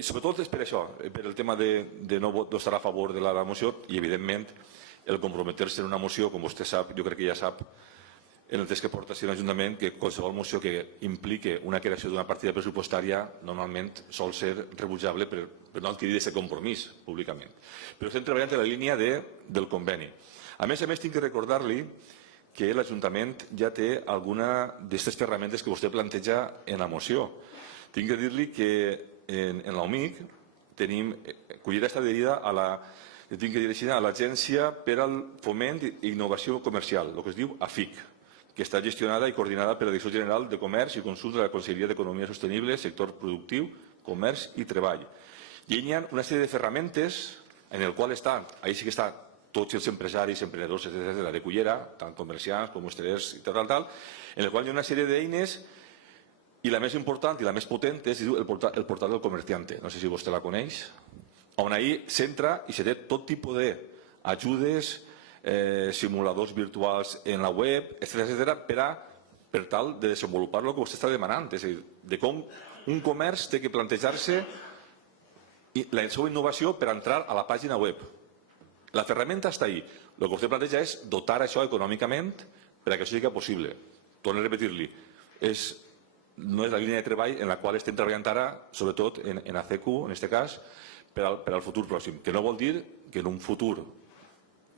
Sobretot és per això, per el tema de no estar a favor de la moció i, evidentment, el comprometer-se en una moció, com vostè sap, jo crec que ja sap, en el temps que porta si l'Ajuntament, que qualsevol moció que implique una creació d'una partida pressupostària normalment sol ser rebutjable per no adquirir aquest compromís públicament. Però estem treballant en la línia del conveni. A més, tinc que recordar-li que l'Ajuntament ja té alguna d'aquestes ferramentes que vostè planteja en la moció. Tinc que dir-li que en l'OMIC Cullera està adherida a l'Agència per al Foment i Innovació Comercial, el que es diu AFIC, que està gestionada i coordinada per la Direcció General de Comerç i Consum de la Conselleria d'Economia Sostenible, Sector Productiu, Comerç i Treball. I hi ha una sèrie de ferramentes en el qual ahí sí que està tots els empresaris, emprenedors, etc. de Cullera, tant comerciants com hostelers i tal, en el qual hi ha una sèrie d'eines i la més important i la més potent es diu el portal del comerciante. No sé si vostè la coneix, on ahí s'entra i se té tot tipus d'ajudes, simuladors virtuals en la web, etc. per tal de desenvolupar el que vostè està demanant, és a dir, de com un comerç té que plantejar-se la seva innovació per entrar a la pàgina web. La ferramenta està ahí. El que vostè planteja és dotar això econòmicament per a que això sigui possible. Torno a repetir-li, no és la línia de treball en la qual estem treballant ara, sobretot en ACQ, en aquest cas, per al futur pròxim. Que no vol dir que en un futur,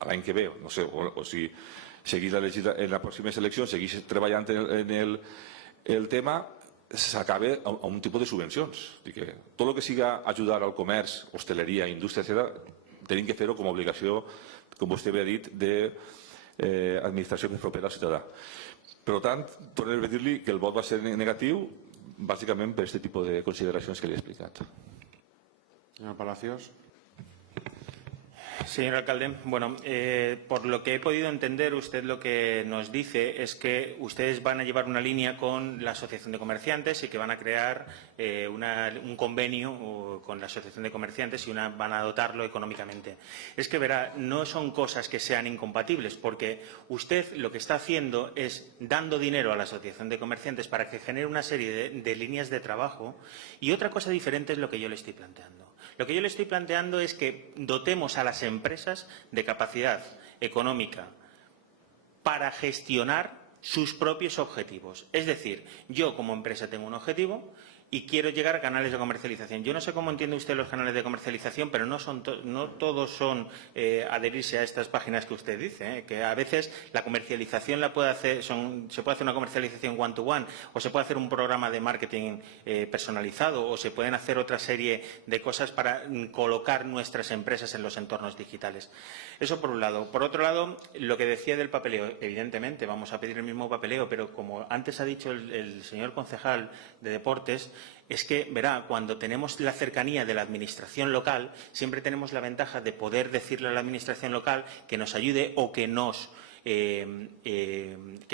l'any que ve, no sé, o si seguís en les pròximes eleccions, seguís treballant en el tema, s'acabe a un tipus de subvencions. Tot el que siga ajudar al comerç, hostaleria, indústria, etc., tenim que fer-ho com a obligació, com vostè havia dit, d'administració més propera al ciutadà. Per tant, torno a repetir-li que el vot va ser negatiu, bàsicament per aquest tipus de consideracions que li he explicat. Senyor Palacios. Señor alcalde, bueno, por lo que he podido entender, usted lo que nos dice es que ustedes van a llevar una línea con la Asociación de Comerciantes y que van a crear un convenio con la Asociación de Comerciantes y van a dotarlo económicamente. Es que, verá, no son cosas que sean incompatibles, porque usted lo que está haciendo es dando dinero a la Asociación de Comerciantes para que genere una serie de líneas de trabajo, y otra cosa diferente es lo que yo le estoy planteando. Lo que yo le estoy planteando es que dotemos a las empresas de capacidad económica para gestionar sus propios objetivos. Es decir, yo como empresa tengo un objetivo y quiero llegar a canales de comercialización. Yo no sé cómo entiende usted los canales de comercialización, pero no todos son adherirse a estas páginas que usted dice, que a veces la comercialización se puede hacer una comercialización one-to-one, o se puede hacer un programa de marketing personalizado, o se pueden hacer otra serie de cosas para colocar nuestras empresas en los entornos digitales. Eso por un lado. Por otro lado, lo que decía del papeleo, evidentemente vamos a pedir el mismo papeleo, pero como antes ha dicho el señor concejal de Deportes, es que, verá, cuando tenemos la cercanía de la administración local, siempre tenemos la ventaja de poder decirle a la administración local que nos ayude o que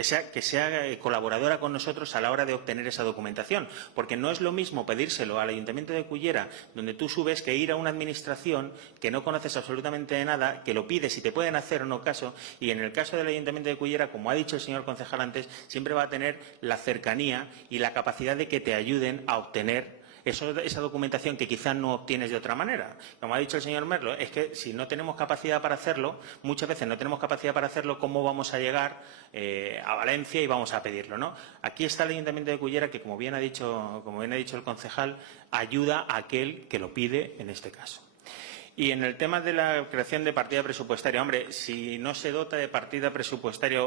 sea colaboradora con nosotros a la hora de obtener esa documentación, porque no es lo mismo pedírselo al Ayuntamiento de Cullera, donde tú subes, que ir a una administración que no conoces absolutamente de nada, que lo pides y te pueden hacer o no caso, y en el caso del Ayuntamiento de Cullera, como ha dicho el señor concejal antes, siempre va a tener la cercanía y la capacidad de que te ayuden a obtener esa documentación que quizás no obtienes de otra manera. Como ha dicho el señor Merlo, es que si no tenemos capacidad para hacerlo, muchas veces no tenemos capacidad para hacerlo, ¿cómo vamos a llegar a Valencia y vamos a pedirlo, ¿no? Aquí está el Ayuntamiento de Cullera, que como bien ha dicho el concejal, ayuda a aquel que lo pide en este caso. Y en el tema de la creación de partida presupuestaria, hombre, si no se dota de partida presupuestaria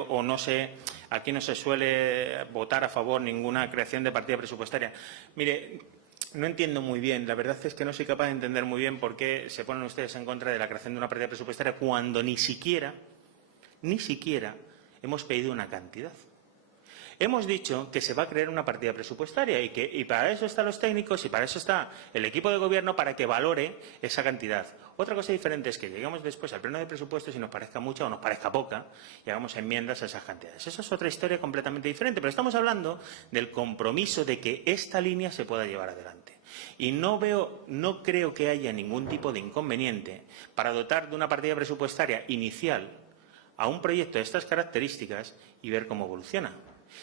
aquí no se suele votar a favor ninguna creación de partida presupuestaria. Mire, no entiendo muy bien, la verdad es que no soy capaz de entender muy bien por qué se ponen ustedes en contra de la creación de una partida presupuestaria cuando ni siquiera hemos pedido una cantidad. Hemos dicho que se va a crear una partida presupuestaria y para eso están los técnicos y para eso está el equipo de gobierno, para que valore esa cantidad. Otra cosa diferente es que lleguemos después al pleno de presupuestos y nos parezca mucha o nos parezca poca y hagamos enmiendas a esas cantidades. Esa es otra historia completamente diferente, pero estamos hablando del compromiso de que esta línea se pueda llevar adelante. Y no creo que haya ningún tipo de inconveniente para dotar de una partida presupuestaria inicial a un proyecto de estas características y ver cómo evoluciona.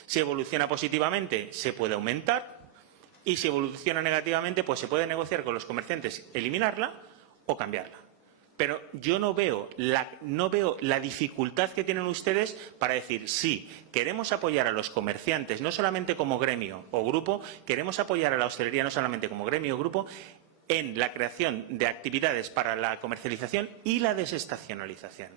Si evoluciona positivamente, se puede aumentar, y si evoluciona negativamente, pues se puede negociar con los comerciantes, eliminarla o cambiarla. Pero yo no veo la dificultad que tienen ustedes para decir, sí, queremos apoyar a los comerciantes, no solamente como gremio o grupo, queremos apoyar a la hostelería no solamente como gremio o grupo, en la creación de actividades para la comercialización y la desestacionalización.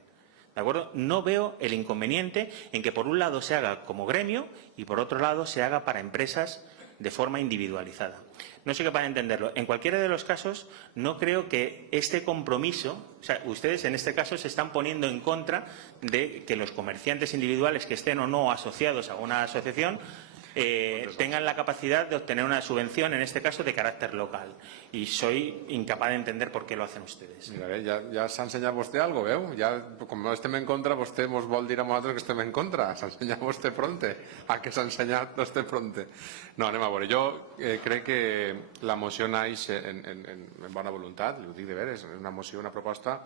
¿De acuerdo? No veo el inconveniente en que por un lado se haga como gremio y por otro lado se haga para empresas de forma individualizada. No soy capaz de entenderlo. En cualquiera de los casos, no creo que este compromiso, o sea, ustedes en este caso se están poniendo en contra de que los comerciantes individuales que estén o no asociados a una asociación tengan la capacidad de obtener una subvención, en este caso de carácter local. Y soy incapaz de entender por qué lo hacen ustedes. Mira, ja s'ha ensenyat vostè algo, veu? Ja, com no estem en contra, vostè ens vol dir a nosaltres que estem en contra. S'ha ensenyat vostè pronte. A què s'ha ensenyat vostè pronte? No, anem a veure. Jo crec que la moció naix en bona voluntat, ho dic de veres, és una moció, una proposta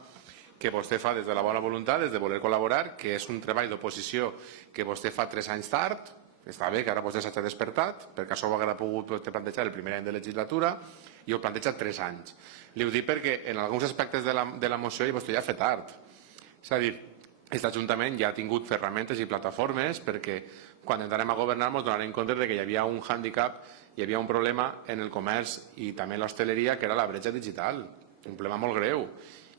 que vostè fa des de la bona voluntat, des de voler col·laborar, que és un treball d'oposició que vostè fa 3 anys tard. Està bé que ara vostè s'ha despertat, perquè això ho hauria pogut plantejar el primer any de legislatura i ho planteja 3 anys. Li ho dic perquè en alguns aspectes de la moció vostè ja ha fet tard. És a dir, aquest Ajuntament ja ha tingut ferramentes i plataformes perquè quan entrarem a governar ens donarem compte que hi havia un hàndicap, hi havia un problema en el comerç i també en l'hostaleria, que era la bretxa digital, un problema molt greu.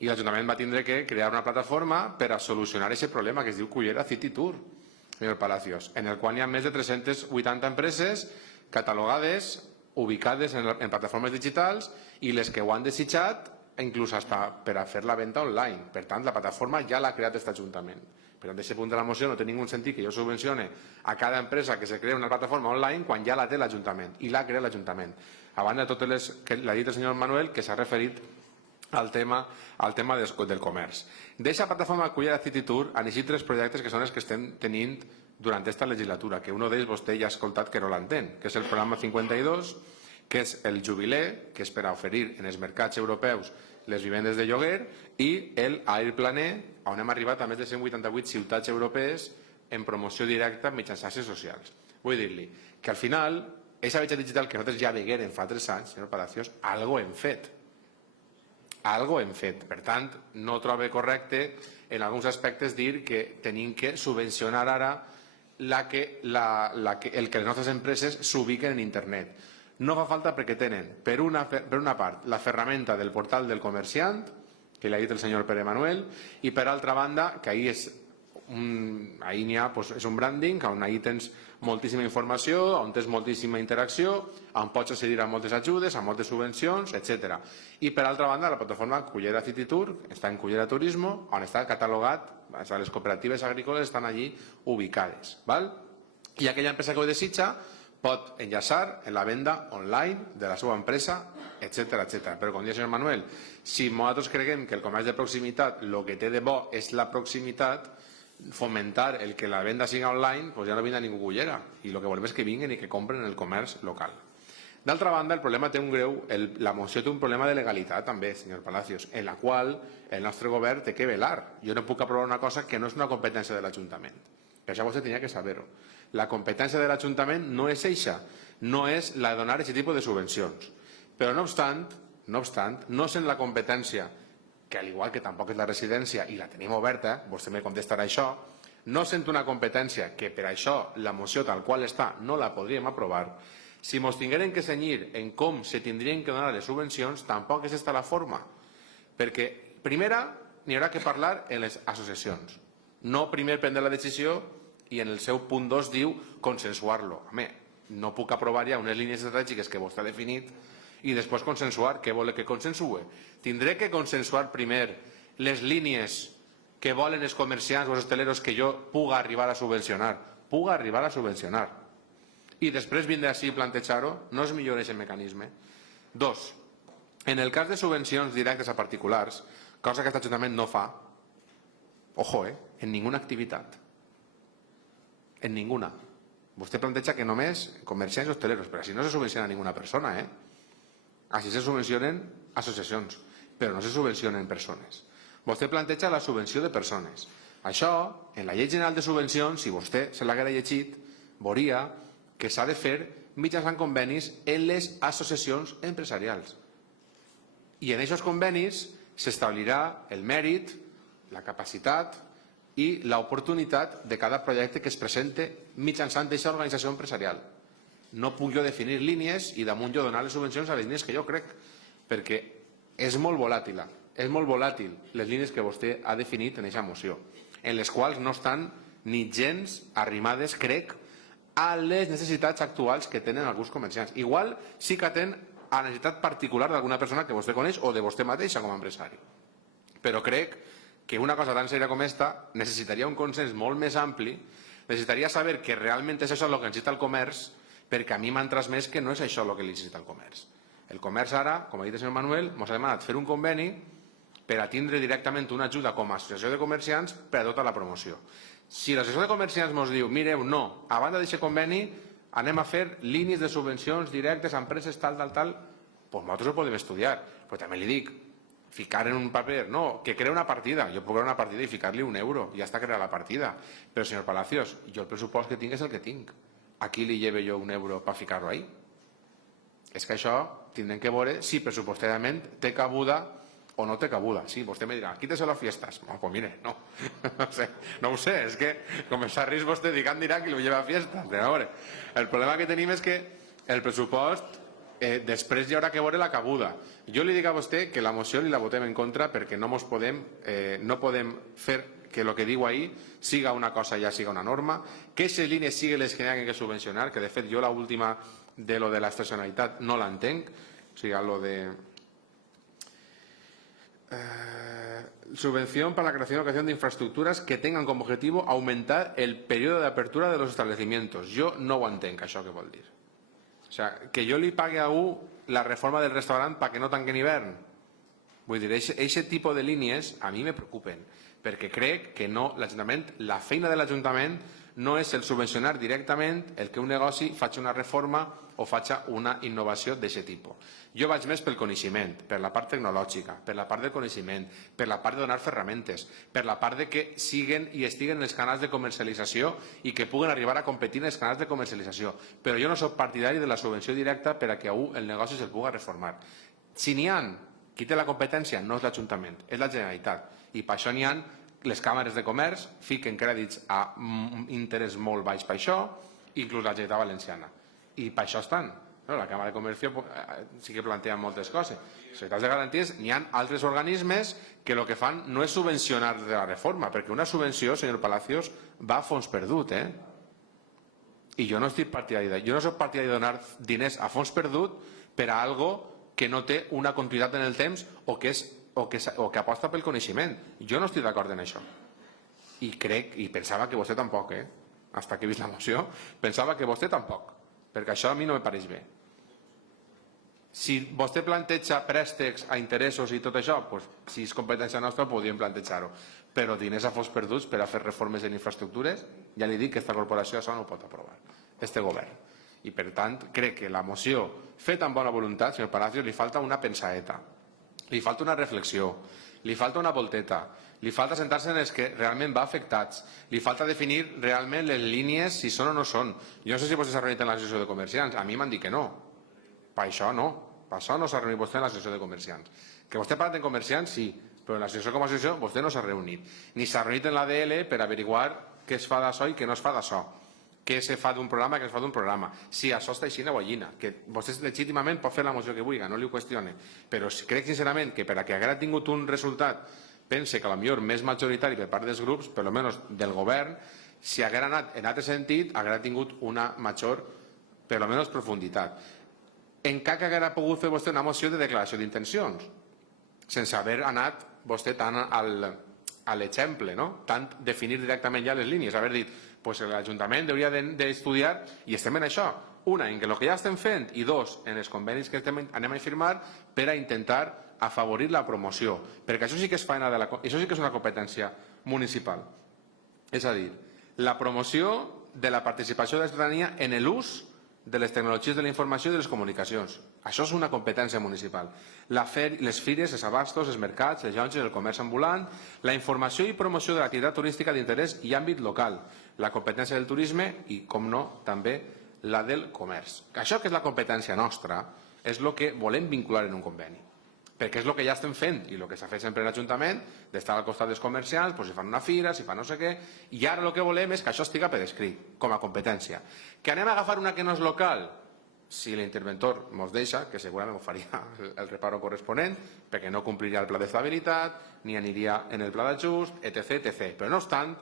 I l'Ajuntament va tindre que crear una plataforma per a solucionar aquest problema que es diu Cullera City Tour, senyor Palacios, en el qual hi ha més de 380 empreses catalogades, ubicades en plataformes digitals i les que ho han desitjat inclús hasta per a fer la venda online. Per tant, la plataforma ja l'ha creat aquest Ajuntament. Per tant, d'aquest punt de la moció no té ningú sentit que jo subvencione a cada empresa que se crea una plataforma online quan ja la té l'Ajuntament i l'ha creat l'Ajuntament. A banda de totes les que l'ha dit el senyor Manuel, que s'ha referit al tema del comerç. D'aquesta plataforma Cullera City Tour han eixit 3 projectes que són els que estem tenint durant aquesta legislatura, que un d'ells vostè ja ha escoltat que no l'entén, que és el programa 52, que és el Jubilee, que és per a oferir en els mercats europeus les vivendes de lloguer, i el Airplaner, on hem arribat a més de 188 ciutats europees en promoció directa mitjançant xarxes socials. Vull dir-li que al final, aquesta bretxa digital que nosaltres ja veguérem fa 3 anys, senyor Palacios, algo hem fet. Algo hem fet. Per tant, no trobo correcte en alguns aspectes dir que tenim que subvencionar ara el que les nostres empreses s'ubiquen en internet. No fa falta perquè tenen, per una part, la ferramenta del portal del comerciant, que l'ha dit el senyor Pere Manuel, i per altra banda, que ahir és un branding, on ahir tens moltíssima informació, on tens moltíssima interacció, on pots accedir a moltes ajudes, a moltes subvencions, etc. I per altra banda, la plataforma Cullera City Tour està en Cullera Turismo, on està catalogat, les cooperatives agrícoles estan allí ubicades. I aquella empresa que ho desitja pot enllaçar en la venda online de la seva empresa, etc. Però com diu el senyor Manuel, si nosaltres creguem que el comerç de proximitat el que té de bo és la proximitat, fomentar el que la venda siga online, doncs ja no vindrà ningú Cullera. I el que volem és que vinguin i que compren el comerç local. D'altra banda, la moció té un problema de legalitat també, senyor Palacios, en la qual el nostre govern té que velar. Jo no puc aprovar una cosa que no és una competència de l'Ajuntament. Per això vostè tenia que saber-ho. La competència de l'Ajuntament no és eixa, no és la de donar aquest tipus de subvencions. Però no obstant, no sent la competència, que al igual que tampoc és la residència i la tenim oberta, vostè me contestarà això, no sent una competència que per això la moció tal qual està no la podríem aprovar, si ens tingueren que cenyir en com se tindrien que donar les subvencions, tampoc és aquesta la forma. Perquè, primera, n'hi haurà que parlar en les associacions. No primer prendre la decisió i en el seu punt 2 diu consensuar-lo. Home, no puc aprovar ja unes línies estratègiques que vostè ha definit i després consensuar. Què vol que consensue? Tindré que consensuar primer les línies que volen els comerciants o els hosteleros que jo puga arribar a subvencionar. Puga arribar a subvencionar. I després vindré així i plantejar-ho. No és millor aquest mecanisme. 2. En el cas de subvencions directes a particulars, cosa que aquest Ajuntament no fa, ojo, en ninguna activitat. En ninguna. Vostè planteja que només comerciants i hosteleros, però així no se subvenciona a ninguna persona, Així se subvencionen associacions, però no se subvencionen persones. Vostè planteja la subvenció de persones. Això, en la Llei General de Subvencions, si vostè se l'haguera llegit, veuria que s'ha de fer mitjançant convenis en les associacions empresarials. I en aquests convenis s'establirà el mèrit, la capacitat i l'oportunitat de cada projecte que es presente mitjançant aquesta organització empresarial. No puc jo definir línies i damunt jo donar les subvencions a les línies que jo crec, perquè és molt volàtil les línies que vostè ha definit en aquesta moció, en les quals no estan ni gens arrimades, crec, a les necessitats actuals que tenen alguns comerciants. Igual sí que atén a la necessitat particular d'alguna persona que vostè coneix o de vostè mateixa com a empresari. Però crec que una cosa tan seriosa com esta necessitaria un consens molt més ampli, necessitaria saber que realment és això el que necessita el comerç, perquè a mi m'han transmès que no és això el que necessita el comerç. El comerç ara, com ha dit el senyor Manuel, ens ha demanat fer un conveni per a tindre directament una ajuda com a associació de comerciants per a tota la promoció. Si l'associació de comerciants ens diu, mireu, no, a banda d'aquest conveni anem a fer línies de subvencions directes a empreses tal, doncs nosaltres ho podem estudiar. Però també li dic, ficar en un paper, no, que crea una partida. Jo puc crear una partida i ficar-li €1, ja està creada la partida. Però, senyor Palacios, jo el pressupost que tinc és el que tinc. A qui li lleve jo €1 per ficar-lo ahí? És que això tindrem que veure si pressupostàriament té cabuda o no té cabuda. Sí, vostè me dirà, quítese les fiestas. No, pues mire, no. No ho sé, és que començar a rir vostè dicant dirà que li lleva a fiestas. A veure, el problema que tenim és que el pressupost després hi haurà que veure la cabuda. Jo li dic a vostè que la moció li la votem en contra perquè no podem fer que el que diu ahí siga una cosa ja siga una norma, que aquestes línies siguin les que hagin que subvencionar, que de fet jo l'última de lo de la estacionalitat no l'entenc, o sigui, lo de subvención para la creación y locación de infraestructuras que tengan como objetivo aumentar el periodo de apertura de los establecimientos. Jo no ho entenc, això que vol dir. O sigui, que jo li pagui a algú la reforma del restaurant perquè no tanquen hivern. Vull dir, aquest tipus de línies a mi me preocupen, perquè crec que no, l'Ajuntament, la feina de l'Ajuntament no és el subvencionar directament el que un negoci faci una reforma o faci una innovació d'aquest tipus. Jo vaig més pel coneixement, per la part tecnològica, per la part del coneixement, per la part de donar ferramentes, per la part de que siguen i estiguen en els canals de comercialització i que puguen arribar a competir en els canals de comercialització. Però jo no soc partidari de la subvenció directa per a que el negoci se'l pugui reformar. Si n'hi ha, qui té la competència no és l'Ajuntament, és la Generalitat. I per això n'hi ha les càmeres de comerç, fiquen crèdits a interès molt baix per això, inclús la Generalitat Valenciana. I per això estan. La Càmera de Comerç sí que plantea moltes coses. Societats de garanties, n'hi ha altres organismes que el que fan no és subvencionar de la reforma, perquè una subvenció, senyor Palacios, va a fons perdut, I jo no estic partidari jo no soc partidari de donar diners a fons perdut per a algo que no té una continuïtat en el temps o que aposta pel coneixement. Jo no estic d'acord en això. I crec, i pensava que vostè tampoc, hasta que he vist la moció, pensava que vostè tampoc, perquè això a mi no me pareix bé. Si vostè planteja préstecs a interessos i tot això, si és competència nostra podríem plantejar-ho, però diners a fons perduts per a fer reformes en infraestructures, ja li dic que aquesta corporació això no ho pot aprovar, este govern. I per tant, crec que la moció, feta amb bona voluntat, senyor Palacios, li falta una pensaeta, li falta una reflexió, li falta una volteta, li falta sentar-se en els que realment va afectats, li falta definir realment les línies si són o no són. Jo no sé si vostè s'ha reunit en l'associació de comerciants, a mi m'han dit que no. Per això no s'ha reunit vostè en l'associació de comerciants. Que vostè ha parlat de comerciants, sí, però en l'associació com a associació vostè no s'ha reunit. Ni s'ha reunit en l'ADL per averiguar què es fa d'això i què no es fa d'això. Què se fa d'un programa i què es fa d'un programa. Si això està així, o allina, que vostè legítimament pot fer la moció que vulgui, no li ho qüestione, però crec sincerament que per a que haguera tingut un resultat, pense que potser més majoritari per part dels grups, per almenys del govern, si haguera anat en altre sentit, haguera tingut una major, per almenys, profunditat. Encara que haguera pogut fer vostè una moció de declaració d'intencions, sense haver anat vostè tant a l'exemple, tant definir directament ja les línies, haver dit l'Ajuntament hauria d'estudiar, i estem en això, una, en el que ja estem fent, i dos, en els convenis que anem a firmar per a intentar afavorir la promoció, perquè això sí que és una competència municipal. És a dir, la promoció de la participació de la ciutadania en l'ús de les tecnologies de la informació i de les comunicacions. Això és una competència municipal. Les fires, els abastos, els mercats, les llotges, el comerç ambulant, la informació i promoció de l'activitat turística d'interès i àmbit local, la competència del turisme i, com no, també la del comerç. Això que és la competència nostra és el que volem vincular en un conveni, perquè és el que ja estem fent i el que s'ha fet sempre en l'Ajuntament, d'estar al costat dels comerciants, si fan una fira, si fan no sé què, i ara el que volem és que això estiga per escrit, com a competència. Que anem a agafar una que no és local? Si l'interventor ens deixa, que segurament ho faria el reparo corresponent, perquè no compliria el pla d'estabilitat, ni aniria en el pla d'ajust, etc. Però no obstant,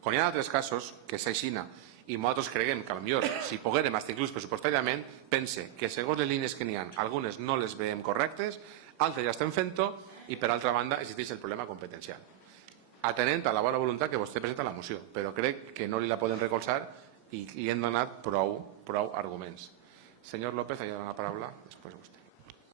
quan hi ha altres casos que s'aixina i nosaltres creiem que potser si poguérem estar inclús pressupostàriament, pense que segons les línies que n'hi ha, algunes no les veiem correctes, altres ja estem fent-ho i per altra banda existeix el problema competencial. Atenent a la bona voluntat que vostè presenta la moció, però crec que no li la poden recolzar i li hem donat prou arguments. Senyor López, ha donat la paraula, després vostè.